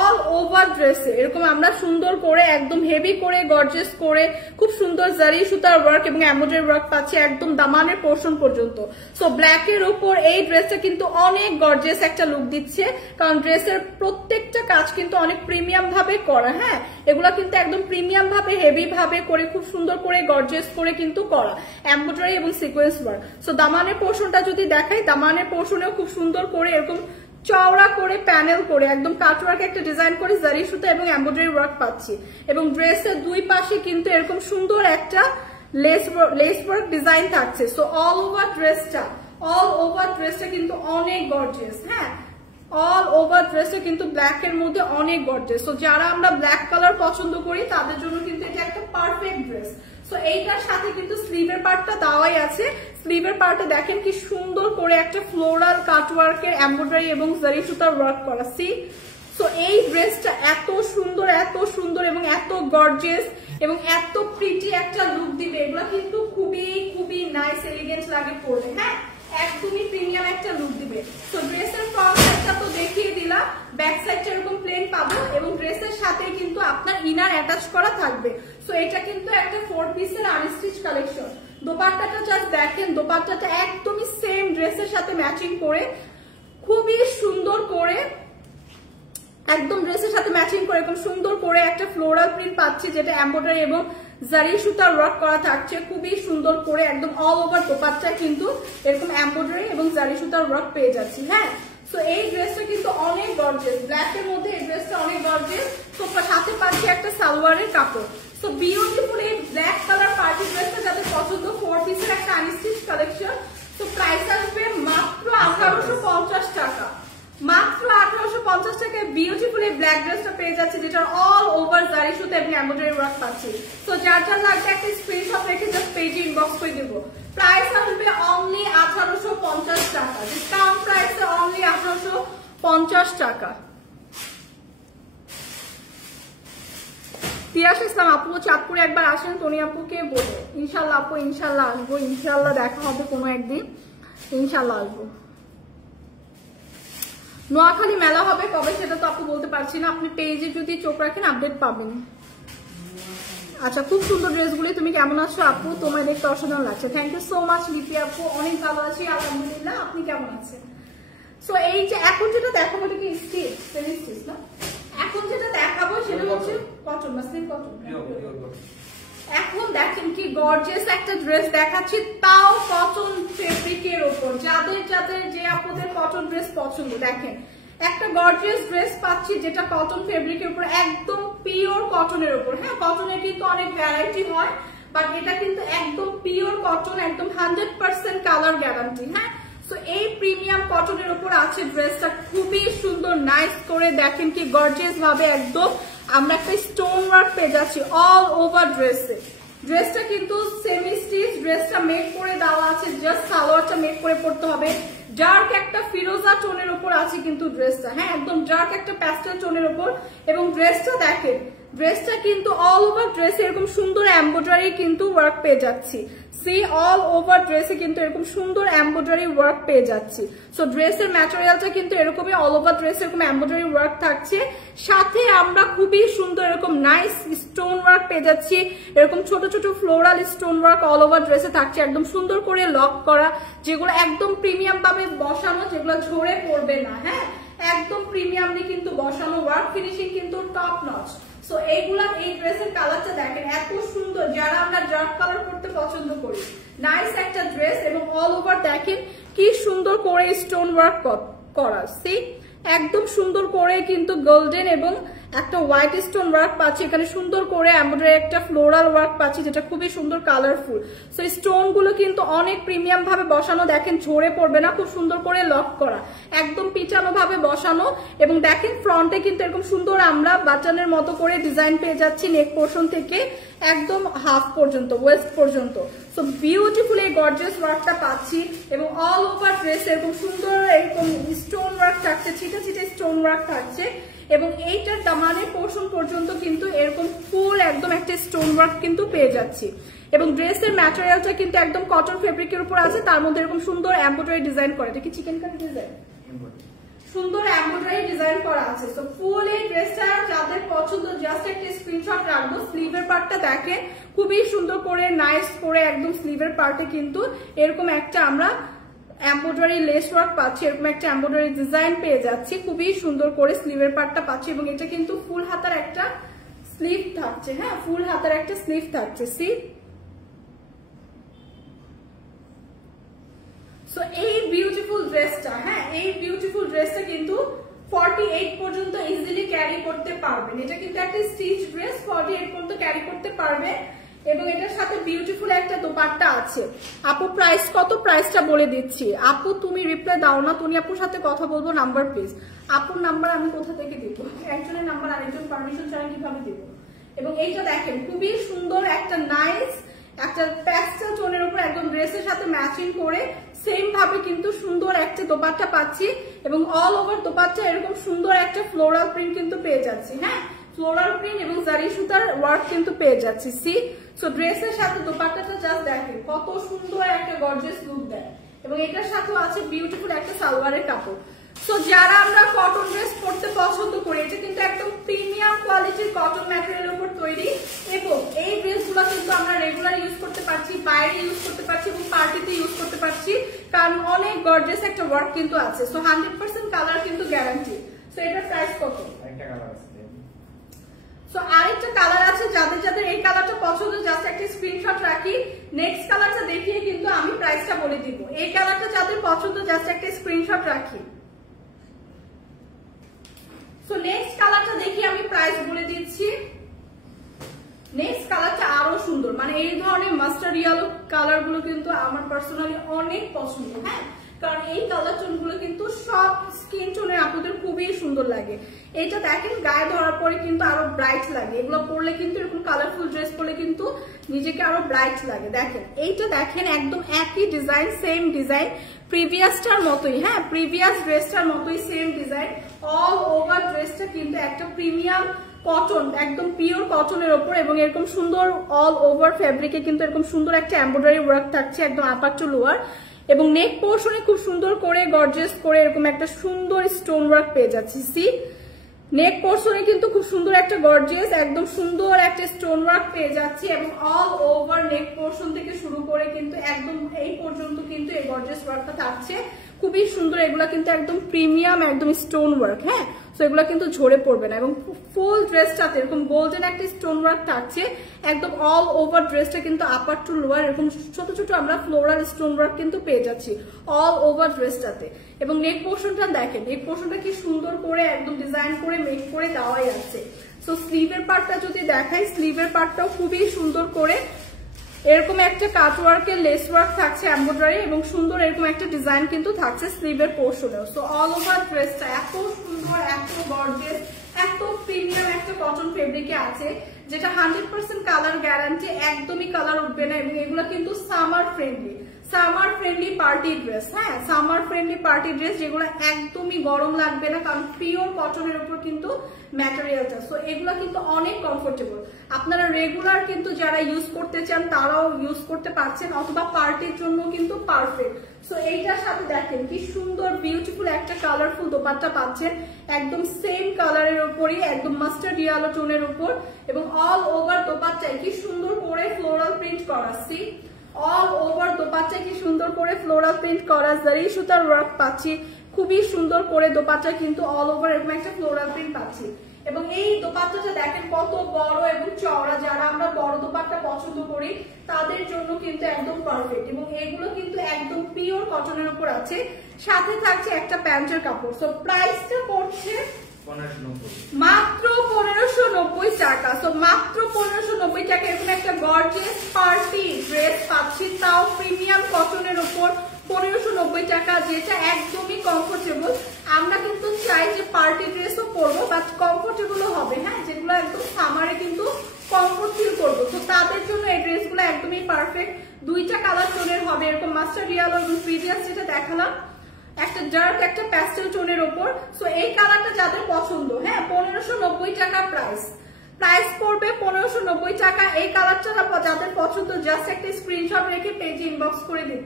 অল ওভার ড্রেসে এরকম আমরা সুন্দর করে একদম হেভি করে গর্জিয়াস করে খুব সুন্দর জারি সুতার ওয়ার্ক এবং এমব্রয়ডারি ওয়ার্ক পাচ্ছি একদম দামানের পোর্শন পর্যন্ত। সো ব্ল্যাকের উপর এই ড্রেসটা কিন্তু অনেক গর্জিয়াস একটা লুক দিচ্ছে, কারণ ড্রেসের প্রত্যেকটা কাজ কিন্তু অনেক প্রিমিয়াম ভাবে করা, হ্যাঁ এগুলা কিন্তু একদম প্রিমিয়াম ভাবে হেভি ভাবে করে খুব সুন্দর করে গর্জিয়াস করে কিন্তু করা এমব্রয়ডারি এবং সিকোয়েন্স ওয়ার্ক। সো দামানের পোর্শনটা যদি দেখাই, দামানের পোর্শনেও খুব সুন্দর করে এরকম চওড়া করে প্যানেল করে একদম কাটওয়ার্ক একটা ডিজাইন করে জারি সুতা এবং এমব্রয়ডারি ওয়ার্ক পাচ্ছি এবং ড্রেসের দুই পাশে কিন্তু এরকম সুন্দর একটা লেস ওয়ার্ক ডিজাইন থাকছে। সো অল ওভার ড্রেসটা কিন্তু অনেক গর্জিয়াস, হ্যাঁ অল ওভার ড্রেসটা কিন্তু ব্ল্যাক এর মধ্যে অনেক গর্জিয়াস। সো যারা আমরা ব্ল্যাক কালার পছন্দ করি তাদের জন্য কিন্তু এটা একটা পারফেক্ট ড্রেস। সো এইটার সাথে কিন্তু স্লিভের পার্টটা দেওয়াই আছে। স্লিভের পার্টে দেখেন কি সুন্দর করে একটা ফ্লোরাল কাটওয়ার্কের এমব্রয়ডারি এবং জারি সুতার ওয়ার্ক করা। সি সো এই ড্রেসটা এত সুন্দর এবং এত গর্জিয়াস এবং এত প্রিটি একটা লুক দিবে। এগুলো কিন্তু খুবই নাইস এলিগেন্ট লাগে পরলে, হ্যাঁ একদমই প্রিমিয়াম একটা লুক দিবে। তো ড্রেসের ফ্রন্ট সাইডটা তো দেখিয়ে দিলাম, ব্যাক সাইডটা এরকম প্লেন পাবো এবং ড্রেসের সাথে কিন্তু আপনার ইনার অ্যাটাচ করা থাকবে। সো এটা কিন্তু একটা 4 পিসের আনস্টিচ কালেকশন। দোপাট্টাটা জাস্ট দেখেন, দোপাট্টাটা একদমই সেম ড্রেসের সাথে ম্যাচিং করে খুবই সুন্দর করে একদম ড্রেসের সাথে ম্যাচিং করে এরকম সুন্দর করে একটা ফ্লোরাল প্রিন্ট পাচ্ছি, যেটা এমব্রয়ডারি এবং জারি সুতার ওয়ার্ক করা থাকছে খুবই সুন্দর করে। একদম অল ওভার দোপাট্টা কিন্তু এরকম এমব্রয়ডারি এবং জারি সুতার ওয়ার্ক পেয়ে যাচ্ছি। হ্যাঁ, তো এই ড্রেসটা কিন্তু অনেক গর্জিয়াস, ব্ল্যাক এর মধ্যে এই ড্রেসটা অনেক গর্জিয়াস। তো সাথে পাচ্ছি একটা সালোয়ারের কাপড়। সো বিউটিফুল এই ব্ল্যাক কালার পার্টি ড্রেসটা যাদের পছন্দ, 4 পিসের একটা আনস্টিচ কালেকশন। তো প্রাইস আসবে মাত্র 1850 টাকা। মাত্র 1850 টাকায় বিউটিফুল এই ব্ল্যাক ড্রেসটা পেয়ে যাচ্ছে, যেটা অল ওভার জারি সুতা এবং এমব্রয়ডারি ওয়ার্ক পাচ্ছি। তো যার যার লাগবে একটা স্ক্রিনশট রেখে জাস্ট পেজে ইনবক্স করে দেবো। প্রাইস আসবে অনলি 1850 টাকা, ডিসকাউন্ট প্রাইসে অনলি 1850 টাকা। তিয়াস ইসলাম আপু, চাঁদপুরে একবার আসেন, টনি আপুকে বলে। ইনশাল্লাহ আপু, ইনশাল্লাহ আসবো, ইনশাল্লাহ দেখা হবে কোনো একদিন, ইনশাল্লাহ আসবো। নোয়াখালী মেলা হবে কবে সেটা তো আপু বলতে পারছি না, আপনি পেজে যদি চোখ রাখেন আপডেট পাবেন। আচ্ছা, খুব সুন্দর ড্রেসগুলি। তুমি কেমন আছো আপু? তোমায় দেখতে অসাধারণ লাগছে। থ্যাংক ইউ সো মাচ লিপি আপু, অনেক ভালো আছি আলহামদুলিল্লাহ। আপনি কেমন আছেন? সো এই যে এখন যেটা দেখাবো এটা কি স্টিচ না, এখন যেটা দেখাবো সেটা হচ্ছে কটন বা স্লিপ কটন। এখন দেখেন কি গর্জিয়াস একটা ড্রেস দেখাচ্ছি, তাও কটন ফেব্রিকের উপর। যাদের যাদের যে আপনাদের কটন ড্রেস পছন্দ, দেখেন একটা গর্জিয়াস ড্রেস পাচ্ছি যেটা কটন ফেব্রিকের উপর, একদম পিওর কটনের উপর। হ্যাঁ, কটনের কিন্তু অনেক ভ্যারাইটি হয়, বাট এটা কিন্তু একদম পিওর কটন, একদম 100% কালার গ্যারান্টি। হ্যাঁ, তো এই প্রিমিয়াম কটনের উপর আছে ড্রেসটা, খুবই সুন্দর নাইস করে। দেখেন কি গর্জিয়াস ভাবে একদম আমরা একটা স্টোন ওয়ার্ক পেয়ে যাচ্ছি অল ওভার ড্রেসে। ড্রেসটা কিন্তু সেমি স্টিচ, ড্রেসটা মেক করে দেওয়া আছে, জাস্ট সালোয়ারটা মেক করে পড়তে হবে। ডার্ক একটা ফিরোজা টোনের উপর আছে কিন্তু ড্রেসটা। হ্যাঁ, একদম ডার্ক একটা প্যাস্টেল টোনের উপর। এবং ড্রেসটা দেখেন, ড্রেসটা কিন্তু অল ওভার ড্রেসে এরকম সুন্দর এমব্রয়ডারি কিন্তু ওয়ার্ক পেয়ে যাচ্ছি। সি অল ওভার ড্রেসে কিন্তু এরকম সুন্দর এমব্রয়ডারি ওয়ার্ক পেয়ে যাচ্ছি। সো ড্রেসের ম্যাটেরিয়ালটা কিন্তু এরকমই অল ওভার ড্রেসে এরকম এমব্রয়ডারি ওয়ার্ক থাকছে, সাথে আমরা খুবই সুন্দর এরকম নাইস স্টোন ওয়ার্ক পেয়ে যাচ্ছি। এরকম ছোট ছোট floral stone work all over ড্রেসে থাকছে, একদম সুন্দর করে লক করা, যেগুলো একদম প্রিমিয়াম ভাবে বসানো, যেগুলো ঝরে পড়বে না। হ্যাঁ, একদম প্রিমিয়ামলি কিন্তু বসানো, ওয়ার্ক ফিনিশিং কিন্তু টপ নচ। সো এইগুলা, এই ড্রেসের কালারটা দেখেন এত সুন্দর, যারা আমরা ডার্ক কালার করতে পছন্দ করি, নাইস একটা ড্রেস। এবং অল ওভার দেখেন কি সুন্দর করে স্টোন ওয়ার্ক করা, সি একদম সুন্দর করে কিন্তু গোল্ডেন এবং একটা হোয়াইট স্টোন ওয়ার্ক পাচ্ছি। এখানে সুন্দর করে এমব্রয়ডারি একটা ফ্লোরাল ওয়ার্ক পাচ্ছি, যেটা খুবই সুন্দর কালারফুল। সো স্টোন গুলো কিন্তু অনেক প্রিমিয়াম ভাবে বসানো, দেখেন ঝরে পড়বে না, খুব সুন্দর করে লক করা, একদম পিচানো ভাবে বসানো। এবং দেখেন ফ্রন্টে কিন্তু এরকম সুন্দর আমরা বাটনের মতো করে ডিজাইন পেয়ে যাচ্ছি, নেক পোর্শন থেকে একদম হাফ পর্যন্ত, ওয়েস্ট পর্যন্ত। সো বিউটিফুল এই গর্জিয়াস ওয়ার্কটা পাচ্ছি। এবং অল ওভার ড্রেস এরকম সুন্দর এরকম স্টোন ওয়ার্ক থাকছে, ছিটা ছিটা স্টোন ওয়ার্ক থাকছে। এবং এইটার দামানের পোর্শন পর্যন্ত কিন্তু এরকম ফুল একদম একটা স্টোন ওয়ার্ক কিন্তু পেয়ে যাচ্ছি। এবং ড্রেসের ম্যাটেরিয়ালটা কিন্তু একদম কটন ফেব্রিকের উপর আছে, তার মধ্যে এরকম সুন্দর এমব্রয়ডারি ডিজাইন করে, এটা কি চিকেন কারি ডিজাইন, সুন্দর এমব্রয়ডারি ডিজাইন করা আছে। তো ফুল এই ড্রেসটা যাদের পছন্দ জাস্ট একটা স্ক্রিনশট রাখবো। স্লিভের পার্টটা দেখেন খুবই সুন্দর করে নাইস করে একদম স্লিভের পার্টে কিন্তু এরকম একটা আমরা এমব্রয়ডারি লেস ওয়ার্ক পাচ্ছি, এরকম একটা এমব্রয়ডারি ডিজাইন পেয়ে যাচ্ছি, খুবই সুন্দর করে স্লিভের পার্টটা পাচ্ছি। এবং এটা কিন্তু ফুল হাতার একটা স্লিভ থাকছে। হ্যাঁ, ফুল হাতার একটা স্লিভ থাকছে, সি। সো এই বিউটিফুল ড্রেসটা, হ্যাঁ এই বিউটিফুল ড্রেসটা কিন্তু 48 পর্যন্ত ইজিলি ক্যারি করতে পারবেন। এটা কিন্তু একটা স্টিচ ড্রেস, 48 পর্যন্ত ক্যারি করতে পারবে। এবং এটার সাথে বিউটিফুল একটা দোপাট্টা আছে। আপু প্রাইস কত? প্রাইসটা বলে দিচ্ছি। আপু তুমি রিপ্লাই দাও না, তুমি আপুর সাথে কথা বলবো, নাম্বার প্লিজ। আপুর নাম্বার আমি কোথা থেকে দিব? একজনের নাম্বার আরেকজন পারমিশন ছাড়া কিভাবে দিব? এবং এইটা দেখেন খুবই সুন্দর একটা নাইস একটা প্যাস্টেল টোনের উপর একদম ড্রেসের সাথে ম্যাচিং করে সেম ভাবে কিন্তু সুন্দর একটা দোপাট্টা পাচ্ছি। এবং অল ওভার দোপাট্টা এরকম সুন্দর একটা ফ্লোরাল প্রিন্ট কিন্তু পেয়ে যাচ্ছি। হ্যাঁ, ফ্লোরাল প্রিন্ট এবং জারি সুতার ওয়ার্ক কিন্তু পেয়ে যাচ্ছি, সি। সো ড্রেসের সাথে দোপাট্টাটা জাস্ট দেখেন কত সুন্দর একটা গর্জিয়াস লুক দেয়। এবং এটার সাথেও আছে বিউটিফুল একটা সালোয়ারের কাপড়। সো যারা আমরা কটন ড্রেস পরতে পছন্দ করি, এটা কিন্তু একদম প্রিমিয়াম কোয়ালিটির কটন ম্যাটেরিয়ালের উপর তৈরি। এবং এই ড্রেসগুলো কিন্তু আমরা রেগুলার ইউজ করতে পারছি, বাইরে ইউজ করতে পারছি এবং পার্টিতে ইউজ করতে পারছি, কারণ অনেক গর্জিয়াস একটা ওয়ার্ক কিন্তু আছে। সো 100% কালার কিন্তু গ্যারান্টি। সো এটার প্রাইস কত? আরেকটা কালার আছে। সো আরেকটা কালার আছে, যাদের যাদের এই কালারটা পছন্দ জাস্ট একটা স্ক্রিনশট রাখি। নেক্সট কালারটা দেখিয়ে কিন্তু আমি প্রাইসটা বলে দিব। এই কালারটা যাদের পছন্দ জাস্ট একটা স্ক্রিনশট রাখি। সো নেক্সট কালারটা দেখিয়ে আমি প্রাইস বলে দিচ্ছি। নেক্সট কালারটা আরো সুন্দর, মানে এই ধরনের মাস্টার্ড ইয়েলো কালার গুলো কিন্তু আমার পার্সোনালি অনেক পছন্দ। হ্যাঁ, কারণ এই কালার টোন গুলো কিন্তু সব স্কিন টোনে আপনাদের খুবই সুন্দর লাগে। এটা দেখেন গায়ে ধরার পরে কিন্তু আরো ব্রাইট লাগে। এগুলো পরলে কিন্তু এরকম কালারফুল ড্রেস পরলে কিন্তু নিজেকে আরো ব্রাইট লাগে। দেখেন এইটা দেখেন একদম একই ডিজাইন, সেম ডিজাইন প্রিভিয়াসটার মতোই। হ্যাঁ, প্রিভিয়াস ড্রেসটার মতোই সেম ডিজাইন। অল ওভার ড্রেসটা কিন্তু একটা প্রিমিয়াম কটন, একদম পিওর কটনের ওপর, এবং এরকম সুন্দর অল ওভার ফ্যাব্রিকে কিন্তু এরকম সুন্দর একটা এমব্রয়ডারি ওয়ার্ক থাকছে একদম আপার টু লোয়ার। এবং নেক পোর্শনে খুব সুন্দর করে গর্জিয়াস করে এরকম একটা সুন্দর স্টোন ওয়ার্ক পেয়ে যাচ্ছি। সি নেক পোর্শনে কিন্তু খুব সুন্দর একটা গর্জিয়াস একদম সুন্দর একটা স্টোন ওয়ার্ক পেয়ে যাচ্ছি, এবং অল ওভার নেক পোর্শন থেকে শুরু করে কিন্তু একদম এই পর্যন্ত কিন্তু এই গর্জিয়াস ওয়ার্কটা থাকছে খুবই সুন্দর। এগুলা কিন্তু একদম প্রিমিয়াম একদম স্টোন ওয়ার্ক। হ্যাঁ, সো এগুলা কিন্তু ঝরে পড়বে না, এবং ফুল ড্রেসটাতে এরকম গোল্ডেন একটা স্টোন ওয়ার্ক থাকছে একদম অল ওভার ড্রেসটা কিন্তু আপার টু লোয়ার এরকম ছোট ছোট আমরা ফ্লোরাল স্টোন ওয়ার্ক কিন্তু পেয়ে যাচ্ছি অল ওভার ড্রেসটাতে। এবং নেক পোর্শনটা দেখেন, নেক পোর্শনটা কি সুন্দর করে একদম ডিজাইন করে মেক করে দেওয়াই আছে। সো স্লিভের পার্টটা যদি দেখাই, স্লিভের পার্টটাও খুবই সুন্দর করে এরকম একটা কাটওয়ার্কের লেস ওয়ার্ক থাকছে এমব্রয়ডারি, এবং সুন্দর এরকম একটা ডিজাইন কিন্তু থাকছে স্লিভের পোর্শনেও। সো অল ওভার ড্রেসটা এত সুন্দর, এত গর্জিয়াস, এত প্রিমিয়াম একটা কটন ফেব্রিকে আছে, যেটা 100% কালার গ্যারান্টি, একদমই কালার উঠবে না। এবং এগুলো কিন্তু summer friendly, summer friendly party dress. হ্যাঁ, সামার ফ্রেন্ডলি পার্টি ড্রেস যেগুলো একদমই গরম লাগবে না, কারণ পিওর কটনের উপর কিন্তু ম্যাটেরিয়ালটা। সো এগুলো কিন্তু অনেক কমফোর্টেবল। আপনারা রেগুলার কিন্তু যারা ইউজ করতে চান তারাও ইউজ করতে পারছেন, অথবা পার্টির জন্য কিন্তু পারফেক্ট। সো এইটার সাথে দেখেন কি সুন্দর বিউটিফুল একটা কালারফুল দোপাট্টা পাচ্ছেন একদম সেম কালারের উপরই, একদম মাস্টার্ড ইয়েলো টোনের উপর, এবং অল ওভার দোপাট্টায় কি সুন্দর করে ফ্লোরাল প্রিন্ট করা। সি অল ওভার দোপাট্টায় কি সুন্দর করে ফ্লোরাল প্রিন্ট করা জারি সুতার ওয়ার্ক পাচ্ছি, খুবই সুন্দর করে দোপাট্টা কিন্তু অল ওভার এরকম একটা ফ্লোরাল প্রিন্ট পাচ্ছি। এবং এই দোপাট্টাটা দেখেন কত বড় এবং চওড়া, যারা আমরা বড় দোপাট্টা পছন্দ করি তাদের জন্য কিন্তু একদম পারফেক্ট। এবং এগুলো কিন্তু একদম পিওর কটনের উপর আছে, সাথে থাকছে একটা প্যান্টের কাপড়। সো প্রাইসটা পড়ছে মাত্র 1590 টাকা। সো মাত্র 1590 টাকা এরকম একটা গর্জিয়াস পার্টি ড্রেস পাচ্ছি, তাও প্রিমিয়াম কটনের উপর 1590 টাকা, যেটা একদমই কমফোর্টেবল। আমরা কিন্তু চাই যে পার্টি ড্রেসও পরবো, বাট কমফোর্টেবলও হবে। হ্যাঁ, যেগুলো একদম সামারে কিন্তু কমফোর্ট ফিল করবো, তো তাদের জন্য এই ড্রেসগুলো একদমই পারফেক্ট। দুইটা কালার টোনের হবে, এরকম মাস্টার্ড ইয়েলো এবং প্রিভিয়াস যেটা দেখালাম একটা ডার্ক একটা প্যাস্টেল টোনের উপর। সো এই কালারটা যাদের পছন্দ, হ্যাঁ 1590 টাকা প্রাইস পড়বে 1590 টাকা। এই কালারটা যাদের পছন্দ জাস্ট একটা স্ক্রিনশট রেখে পেজে ইনবক্স করে দেব।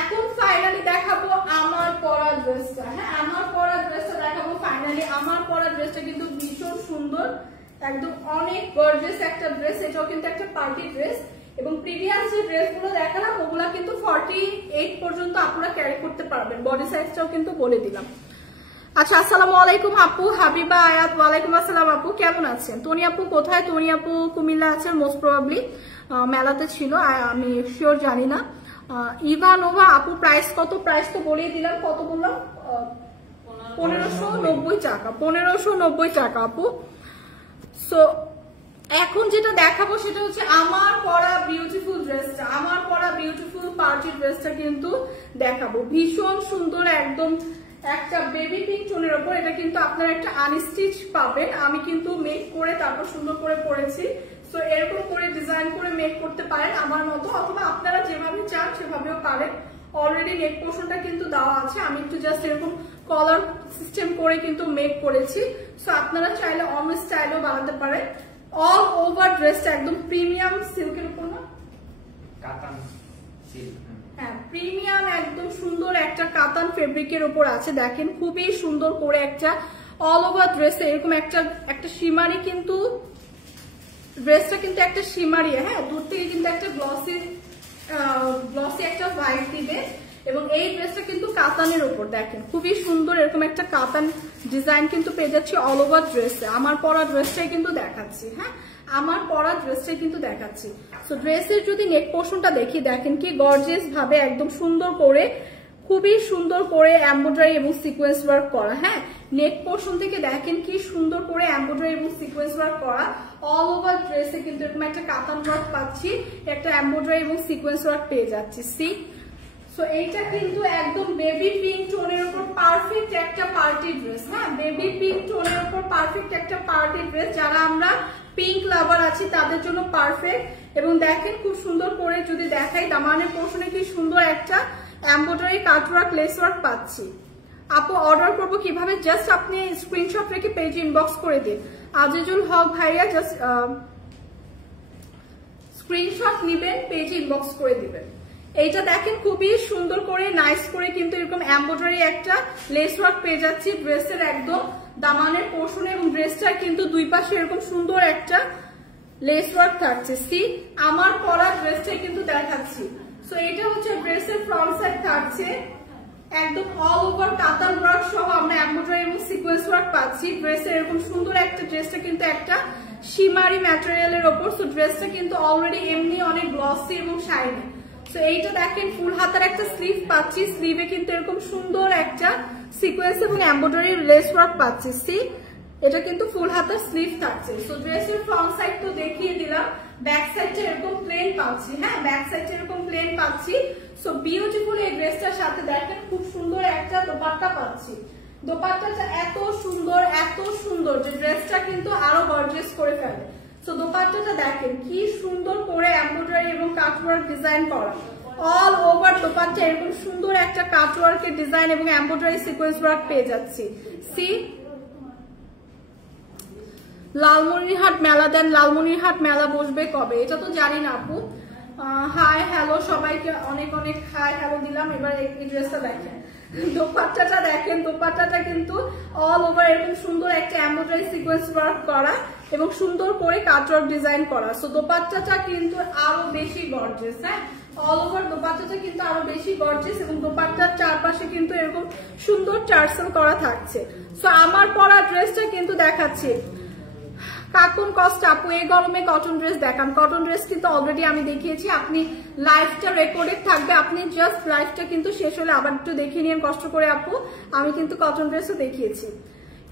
এখন ফাইনালি দেখাবো আমার পরা ড্রেসটা। হ্যাঁ, আমার পরা ড্রেসটা দেখাবো ফাইনালি। আমার পরা ড্রেসটা কিন্তু ভীষণ সুন্দর, একদম অনেক গর্জিয়াস একটা ড্রেস। এটাও কিন্তু একটা পার্টি ড্রেস, এবং প্রিভিয়াস যে ড্রেসগুলো দেখালাম ওগুলা কিন্তু 48 পর্যন্ত আপনারা ক্যারি করতে পারবেন। বডি সাইজটাও কিন্তু বলে দিলাম। আচ্ছা, আসসালামু আলাইকুম আপু, হাবিবা আয়াত। ওয়ালাইকুম আসসালাম আপু, কেমন আছেন? তনি আপু কোথায়? তনি আপু কুমিল্লা আছেন মোস্ট প্রবাবলি, মেলাতে ছিল, আমি শিওর জানি না। ইভানোভা আপু প্রাইস কত? প্রাইস তো বলেই দিলাম, কত বললাম? 1590 টাকা, 1590 টাকা আপু। সো এখন যেটা দেখাবো সেটা হচ্ছে আমার পরা বিউটিফুল ড্রেসটা, আমার পরা বিউটিফুল পার্টি ড্রেসটা কিন্তু দেখাবো। ভীষণ সুন্দর একদম একটা বেবি পিঙ্ক টোনের ওপর। এটা কিন্তু আপনারা একটা আনস্টিচ পাবেন, আমি কিন্তু মেক করে তারপর সুন্দর করে পরেছি। সো এরকম করে ডিজাইন করে মেক করতে পারেন আমার মতো, অথবা আপনারা যেভাবে চান সেভাবেও পারেন। অলরেডি নেক পোর্শনটা কিন্তু দেওয়া আছে, আমি একটু জাস্ট এরকম কলার সিস্টেম করে কিন্তু মেক করেছি। সো আপনারা চাইলে অন্য স্টাইলও বানাতে পারেন। অল ওভার ড্রেসটা একদম প্রিমিয়াম সিল্কের উপর, না কাতান সিল্ক, হ্যাঁ প্রিমিয়াম একদম সুন্দর একটা কাতান ফেব্রিকের উপর আছে। দেখেন খুবই সুন্দর করে একটা অল ওভার ড্রেসে এরকম একটা শিমারি, কিন্তু ড্রেসটা কিন্তু একটা শিমারি, হ্যাঁ দূর থেকে কিন্তু একটা গ্লসি একটা ভাইব দিবে। এবং এই ড্রেসটা কিন্তু কাতানের উপর দেখেন খুবই সুন্দর এরকম একটা কাতান ডিজাইন কিন্তু পেয়ে যাচ্ছি অল ওভার ড্রেসে। আমার পরা ড্রেসটাই কিন্তু দেখাচ্ছি, হ্যাঁ আমার পরা ড্রেসটাই কিন্তু দেখাচ্ছি। সো ড্রেসের যদি নেক পোর্শনটা দেখি দেখেন কি গর্জিয়াস ভাবে একদম সুন্দর করে খুবই সুন্দর করে এমব্রয়ডারি এবং সিকোয়েন্স ওয়ার্ক করা। হ্যাঁ নেক পোর্শন থেকে দেখেন কি সুন্দর করে এমব্রয়ডারি এবং সিকোয়েন্স ওয়ার্ক করা। অল ওভার ড্রেসে কিন্তু এরকম একটা কাতান ওয়ার্ক পাচ্ছি, একটা এমব্রয়ডারি এবং সিকোয়েন্স ওয়ার্ক পেয়ে যাচ্ছি। সি সো এইটা কিন্তু একদম বেবি পিঙ্ক টোনের উপর পারফেক্ট একটা পার্টি ড্রেস। হ্যাঁ বেবি পিঙ্ক টোনের উপর পারফেক্ট একটা পার্টি ড্রেস, যারা আমরা পিঙ্ক লাভার আছি তাদের জন্য পারফেক্ট। এবং দেখেন খুব সুন্দর করে যদি দেখাই দামানের পোর্শনে কি সুন্দর একটা এমব্রয়ডারি কাটওয়ার্ক লেস ওয়ার্ক পাচ্ছি। আপু অর্ডার করবো কিভাবে? জাস্ট আপনি স্ক্রিনশট রেখে পেজে ইনবক্স করে দিন। আজিজুল হক ভাইয়া জাস্ট স্ক্রিনশট নিবেন, পেজে ইনবক্স করে দিবেন। এইটা দেখেন খুবই সুন্দর করে নাইস করে কিন্তু এরকম এমব্রয়ডারি একটা লেস ওয়ার্ক পেয়ে যাচ্ছি ড্রেসের একদম দামানের পোর্শনে, এবং ড্রেসটার কিন্তু দুই পাশে এরকম সুন্দর একটা লেস ওয়ার্ক থাকছে। সি আমার পরা ড্রেসটাই কিন্তু দেখাচ্ছি। সো এটা হচ্ছে ড্রেসের ফ্রন্ট সাইড থাকছে একদম অল ওভার কাতান ওয়ার্ক সহ আমরা এমব্রয়ডারি এবং সিকোয়েন্স ওয়ার্ক পাচ্ছি ড্রেসের এরকম সুন্দর একটা। ড্রেসটা কিন্তু একটা শিমারি ম্যাটেরিয়ালের ওপর। সো ড্রেসটা কিন্তু অলরেডি এমনি অনেক গ্লসি এবং শাইনি। সো এইটা দেখেন ফুল হাতার একটা স্লিভ পাচ্ছি, স্লিভে কিন্তু এরকম সুন্দর একটা সিকোয়েন্স এবং এমব্রয়ডারি লেস ওয়ার্ক পাচ্ছি। সি এটা কিন্তু ফুল হাতার স্লিভ থাকছে। সো ড্রেসের ফ্রন্ট সাইড তো দেখিয়ে দিলাম, ব্যাক সাইডটা এরকম প্লেন পাচ্ছি। হ্যাঁ ব্যাক সাইডটা এরকম প্লেন পাচ্ছি। সো বিউটিফুল এই ড্রেসটার সাথে দেখেন খুব সুন্দর একটা দোপাট্টা পাচ্ছি। দোপাট্টাটা এত সুন্দর যে ড্রেসটা কিন্তু আরো গর্জিয়াস করে ফেলে। সো দোপাট্টাটা দেখেন কি সুন্দর করে এমব্রয়ডারি এবং কাটওয়ার্ক ডিজাইন করা। অল ওভার দোপাট্টা এরকম সুন্দর একটা কাটওয়ার্কের ডিজাইন এবং এমব্রয়ডারি সিকোয়েন্স ওয়ার্ক পেয়ে যাচ্ছি। সি লালমনিরহাট মেলা দেন, লালমনিরহাট মেলা বসবে কবে এটা তো জানি না আপু। হাই হ্যালো সবাইকে অনেক অনেক হাই হ্যালো দিলাম। এবার এই ড্রেসটা দেখেন, দোপাট্টাটা দেখেন, দোপাট্টাটা কিন্তু অল ওভার এরকম সুন্দর একটা এমব্রয়ডারি সিকোয়েন্স ওয়ার্ক করা এবং সুন্দর করে কাটওয়ার্ক ডিজাইন করা। সো দোপাট্টাটা কিন্তু আরো বেশি গর্জিয়াস। হ্যাঁ অল ওভার দোপাট্টাটা কিন্তু আরো বেশি গর্জিয়াস এবং দোপাট্টার চারপাশে কিন্তু এরকম সুন্দর টার্সেল করা থাকছে। সো আমার পরা ড্রেসটা কিন্তু দেখাচ্ছি কাকুন কষ্ট আপু এই গরমে কটন ড্রেস দেখান। কটন ড্রেস কিন্তু অলরেডি আমি দেখিয়েছি, আপনি লাইভটা রেকর্ডেড থাকবে, আপনি জাস্ট লাইভটা কিন্তু শেষ হলে আবার একটু দেখিয়ে নিন কষ্ট করে আপু। আমি কিন্তু কটন ড্রেসও দেখিয়েছি।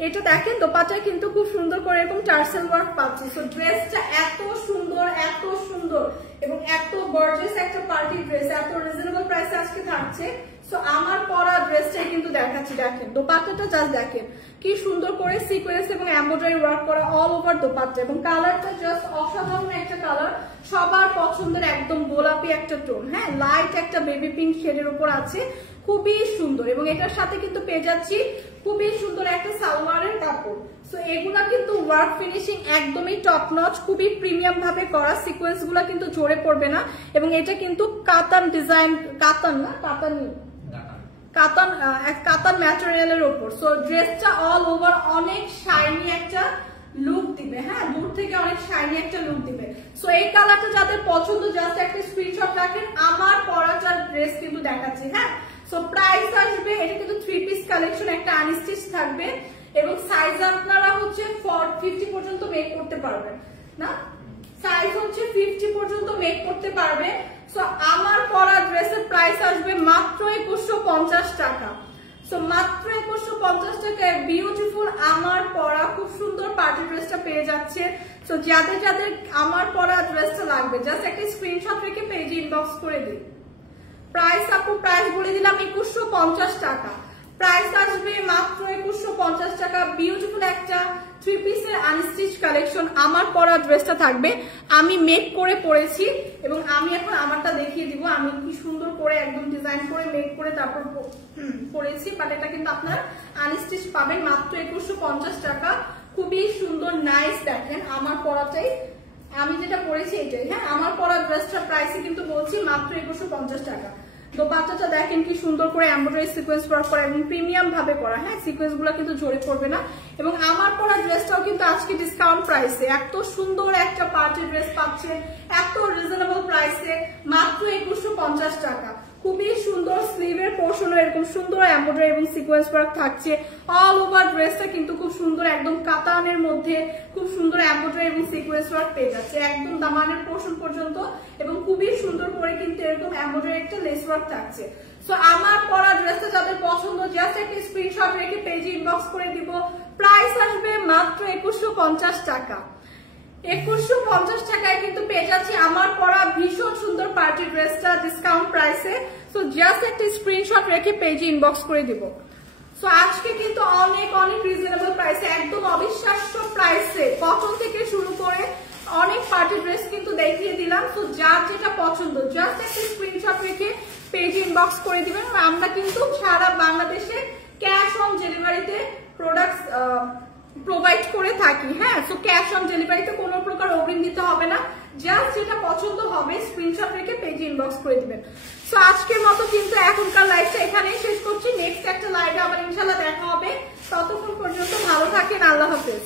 এটা দেখেন দোপাট্টায় কিন্তু খুব সুন্দর করে এরকম টার্সেল ওয়ার্ক পাচ্ছি। সো ড্রেসটা এত সুন্দর এবং এত গর্জিয়াস একটা পার্টি ড্রেস, এত রিজনেবল প্রাইসে আজকে থাকছে। সো আমার পরা ড্রেসটাই কিন্তু দেখাচ্ছি। দেখেন দোপাট্টাটা জাস্ট দেখেন কি সুন্দর করে সিকোয়েন্স এবং এমব্রয়ডারি ওয়ার্ক করা অল ওভার দোপাট্টা, এবং কালারটা জাস্ট অসাধারণ একটা কালার, সবার পছন্দের একদম গোলাপি একটা টোন। হ্যাঁ লাইট একটা বেবি পিঙ্ক শেডের উপর আছে, খুবই সুন্দর। এবং এটার সাথে কিন্তু পেয়ে যাচ্ছি খুবই সুন্দর একটা সালোয়ারের কাপড়। সো এগুলা কিন্তু ওয়ার্ক ফিনিশিং একদমই টপ নচ, খুবই প্রিমিয়াম ভাবে করা, সিকোয়েন্স গুলা কিন্তু ঝরে পড়বে না। এবং এটা কিন্তু কাতান ডিজাইন, কাতান না কাতান ম্যাটেরিয়ালের উপর। সো ড্রেসটা অল ওভার অনেক শাইনি একটা লুক দিবে। হ্যাঁ দূর থেকে অনেক শাইনি একটা লুক দিবে। সো এই কালারটা যাদের পছন্দ জাস্ট একটা স্ক্রিনশট রাখেন। আমার পরাটা ড্রেস কিন্তু দেখাচ্ছি। হ্যাঁ সো প্রাইস আসবে, এটা কিন্তু 3 পিস কালেকশন, একটা আনস্টিচ থাকবে এবং সাইজ আপনারা হচ্ছে 50 পর্যন্ত মেক করতে পারবেন না, সাইজ হচ্ছে 50 পর্যন্ত মেক করতে পারবে। সো আমার পরা ড্রেসের প্রাইস আসবে মাত্র 2150 টাকা। সো মাত্র 2150 টাকায় বিউটিফুল আমার পরা খুব সুন্দর পার্টি ড্রেসটা পেয়ে যাচ্ছে। সো যাদের যাদের আমার পরা ড্রেসটা লাগবে জাস্ট একটা স্ক্রিনশট রেখে পেজে ইনবক্স করে দিন। প্রাইস আপু প্রাইস বলে দিলাম 2150 টাকা। প্রাইস আসবে মাত্র 2150 টাকা। বিউটিফুল একটা 3 পিসের আনস্টিচ কালেকশন আমার পরা ড্রেসটা থাকবে। আমি মেক করে পরেছি এবং আমি এখন আমারটা দেখিয়ে দিব। আমি কি সুন্দর করে একদম ডিজাইন করে মেক করে তারপর পরেছি, বাট এটা কিন্তু আপনার আনস্টিচ পাবেন মাত্র 2150 টাকা। খুবই সুন্দর নাইস। দেখেন আমার পরাটাই, আমি যেটা পরেছি এটাই। হ্যাঁ আমার পরা ড্রেসটার প্রাইসে কিন্তু বলছি মাত্র 2150 টাকা। দোপাট্টাটা দেখেন কি সুন্দর করে এমব্রয়ডারি সিকোয়েন্স ওয়ার্ক করা এবং প্রিমিয়াম ভাবে করা। হ্যাঁ সিকোয়েন্স গুলো কিন্তু ঝরে পড়বে না। এবং আমার পরা ড্রেসটাও কিন্তু আজকে ডিসকাউন্ট প্রাইসে এত সুন্দর একটা পার্টি ড্রেস পাচ্ছে এত রিজনেবল প্রাইসে মাত্র 2150 টাকা। খুবই সুন্দর স্লিভের পোর্শনও এরকম সুন্দর এমব্রয়ডারি এবং সিকোয়েন্স ওয়ার্ক থাকছে। অল ওভার ড্রেসটা কিন্তু খুব সুন্দর একদম কাতানের মধ্যে খুব সুন্দর এমব্রয়ডারি এবং সিকোয়েন্স ওয়ার্ক পেয়ে যাচ্ছে একদম দামানের পোর্শন পর্যন্ত, এবং খুবই সুন্দর করে কিন্তু এরকম এমব্রয়ডারি একটা লেস ওয়ার্ক থাকছে। সো আমার পরা ড্রেসটা যাদের পছন্দ জাস্ট একটা স্ক্রিনশট রেখে পেজে ইনবক্স করে দিব। প্রাইস আসবে মাত্র 2150 টাকা। 2150 টাকায় কিন্তু পেয়ে যাচ্ছি আমার পরা ভীষণ সুন্দর পার্টি ড্রেসটা ডিসকাউন্ট প্রাইসে। সো জাস্ট একটা স্ক্রিনশট রেখে পেজে ইনবক্স করে দিব। সো আজকে কিন্তু অনেক অনেক রিজনেবল প্রাইসে একদম অবিশ্বাস্য প্রাইসে কটন থেকে শুরু করে অনেক পার্টি ড্রেস কিন্তু দেখিয়ে দিলাম। তো যার যেটা পছন্দ জাস্ট একটা স্ক্রিনশট রেখে পেজে ইনবক্স করে দিবেন। আমরা কিন্তু সারা বাংলাদেশে ক্যাশ অন ডেলিভারিতে প্রোডাক্ট প্রোভাইড করে থাকি। হ্যাঁ, সো ক্যাশ অন ডেলিভারিতে কোনো প্রকার অগ্রিম দিতে হবে না, জাস্ট যেটা পছন্দ হবে স্ক্রিনশট রেখে পেজে ইনবক্স করে দিবেন। সো আজকের মতো কিন্তু এখনকার লাইভটা এখানেই শেষ করছি। নেক্সট একটা লাইভে আবার ইনশাল্লাহ দেখা হবে। ততক্ষণ পর্যন্ত ভালো থাকেন। আল্লাহ হাফেজ।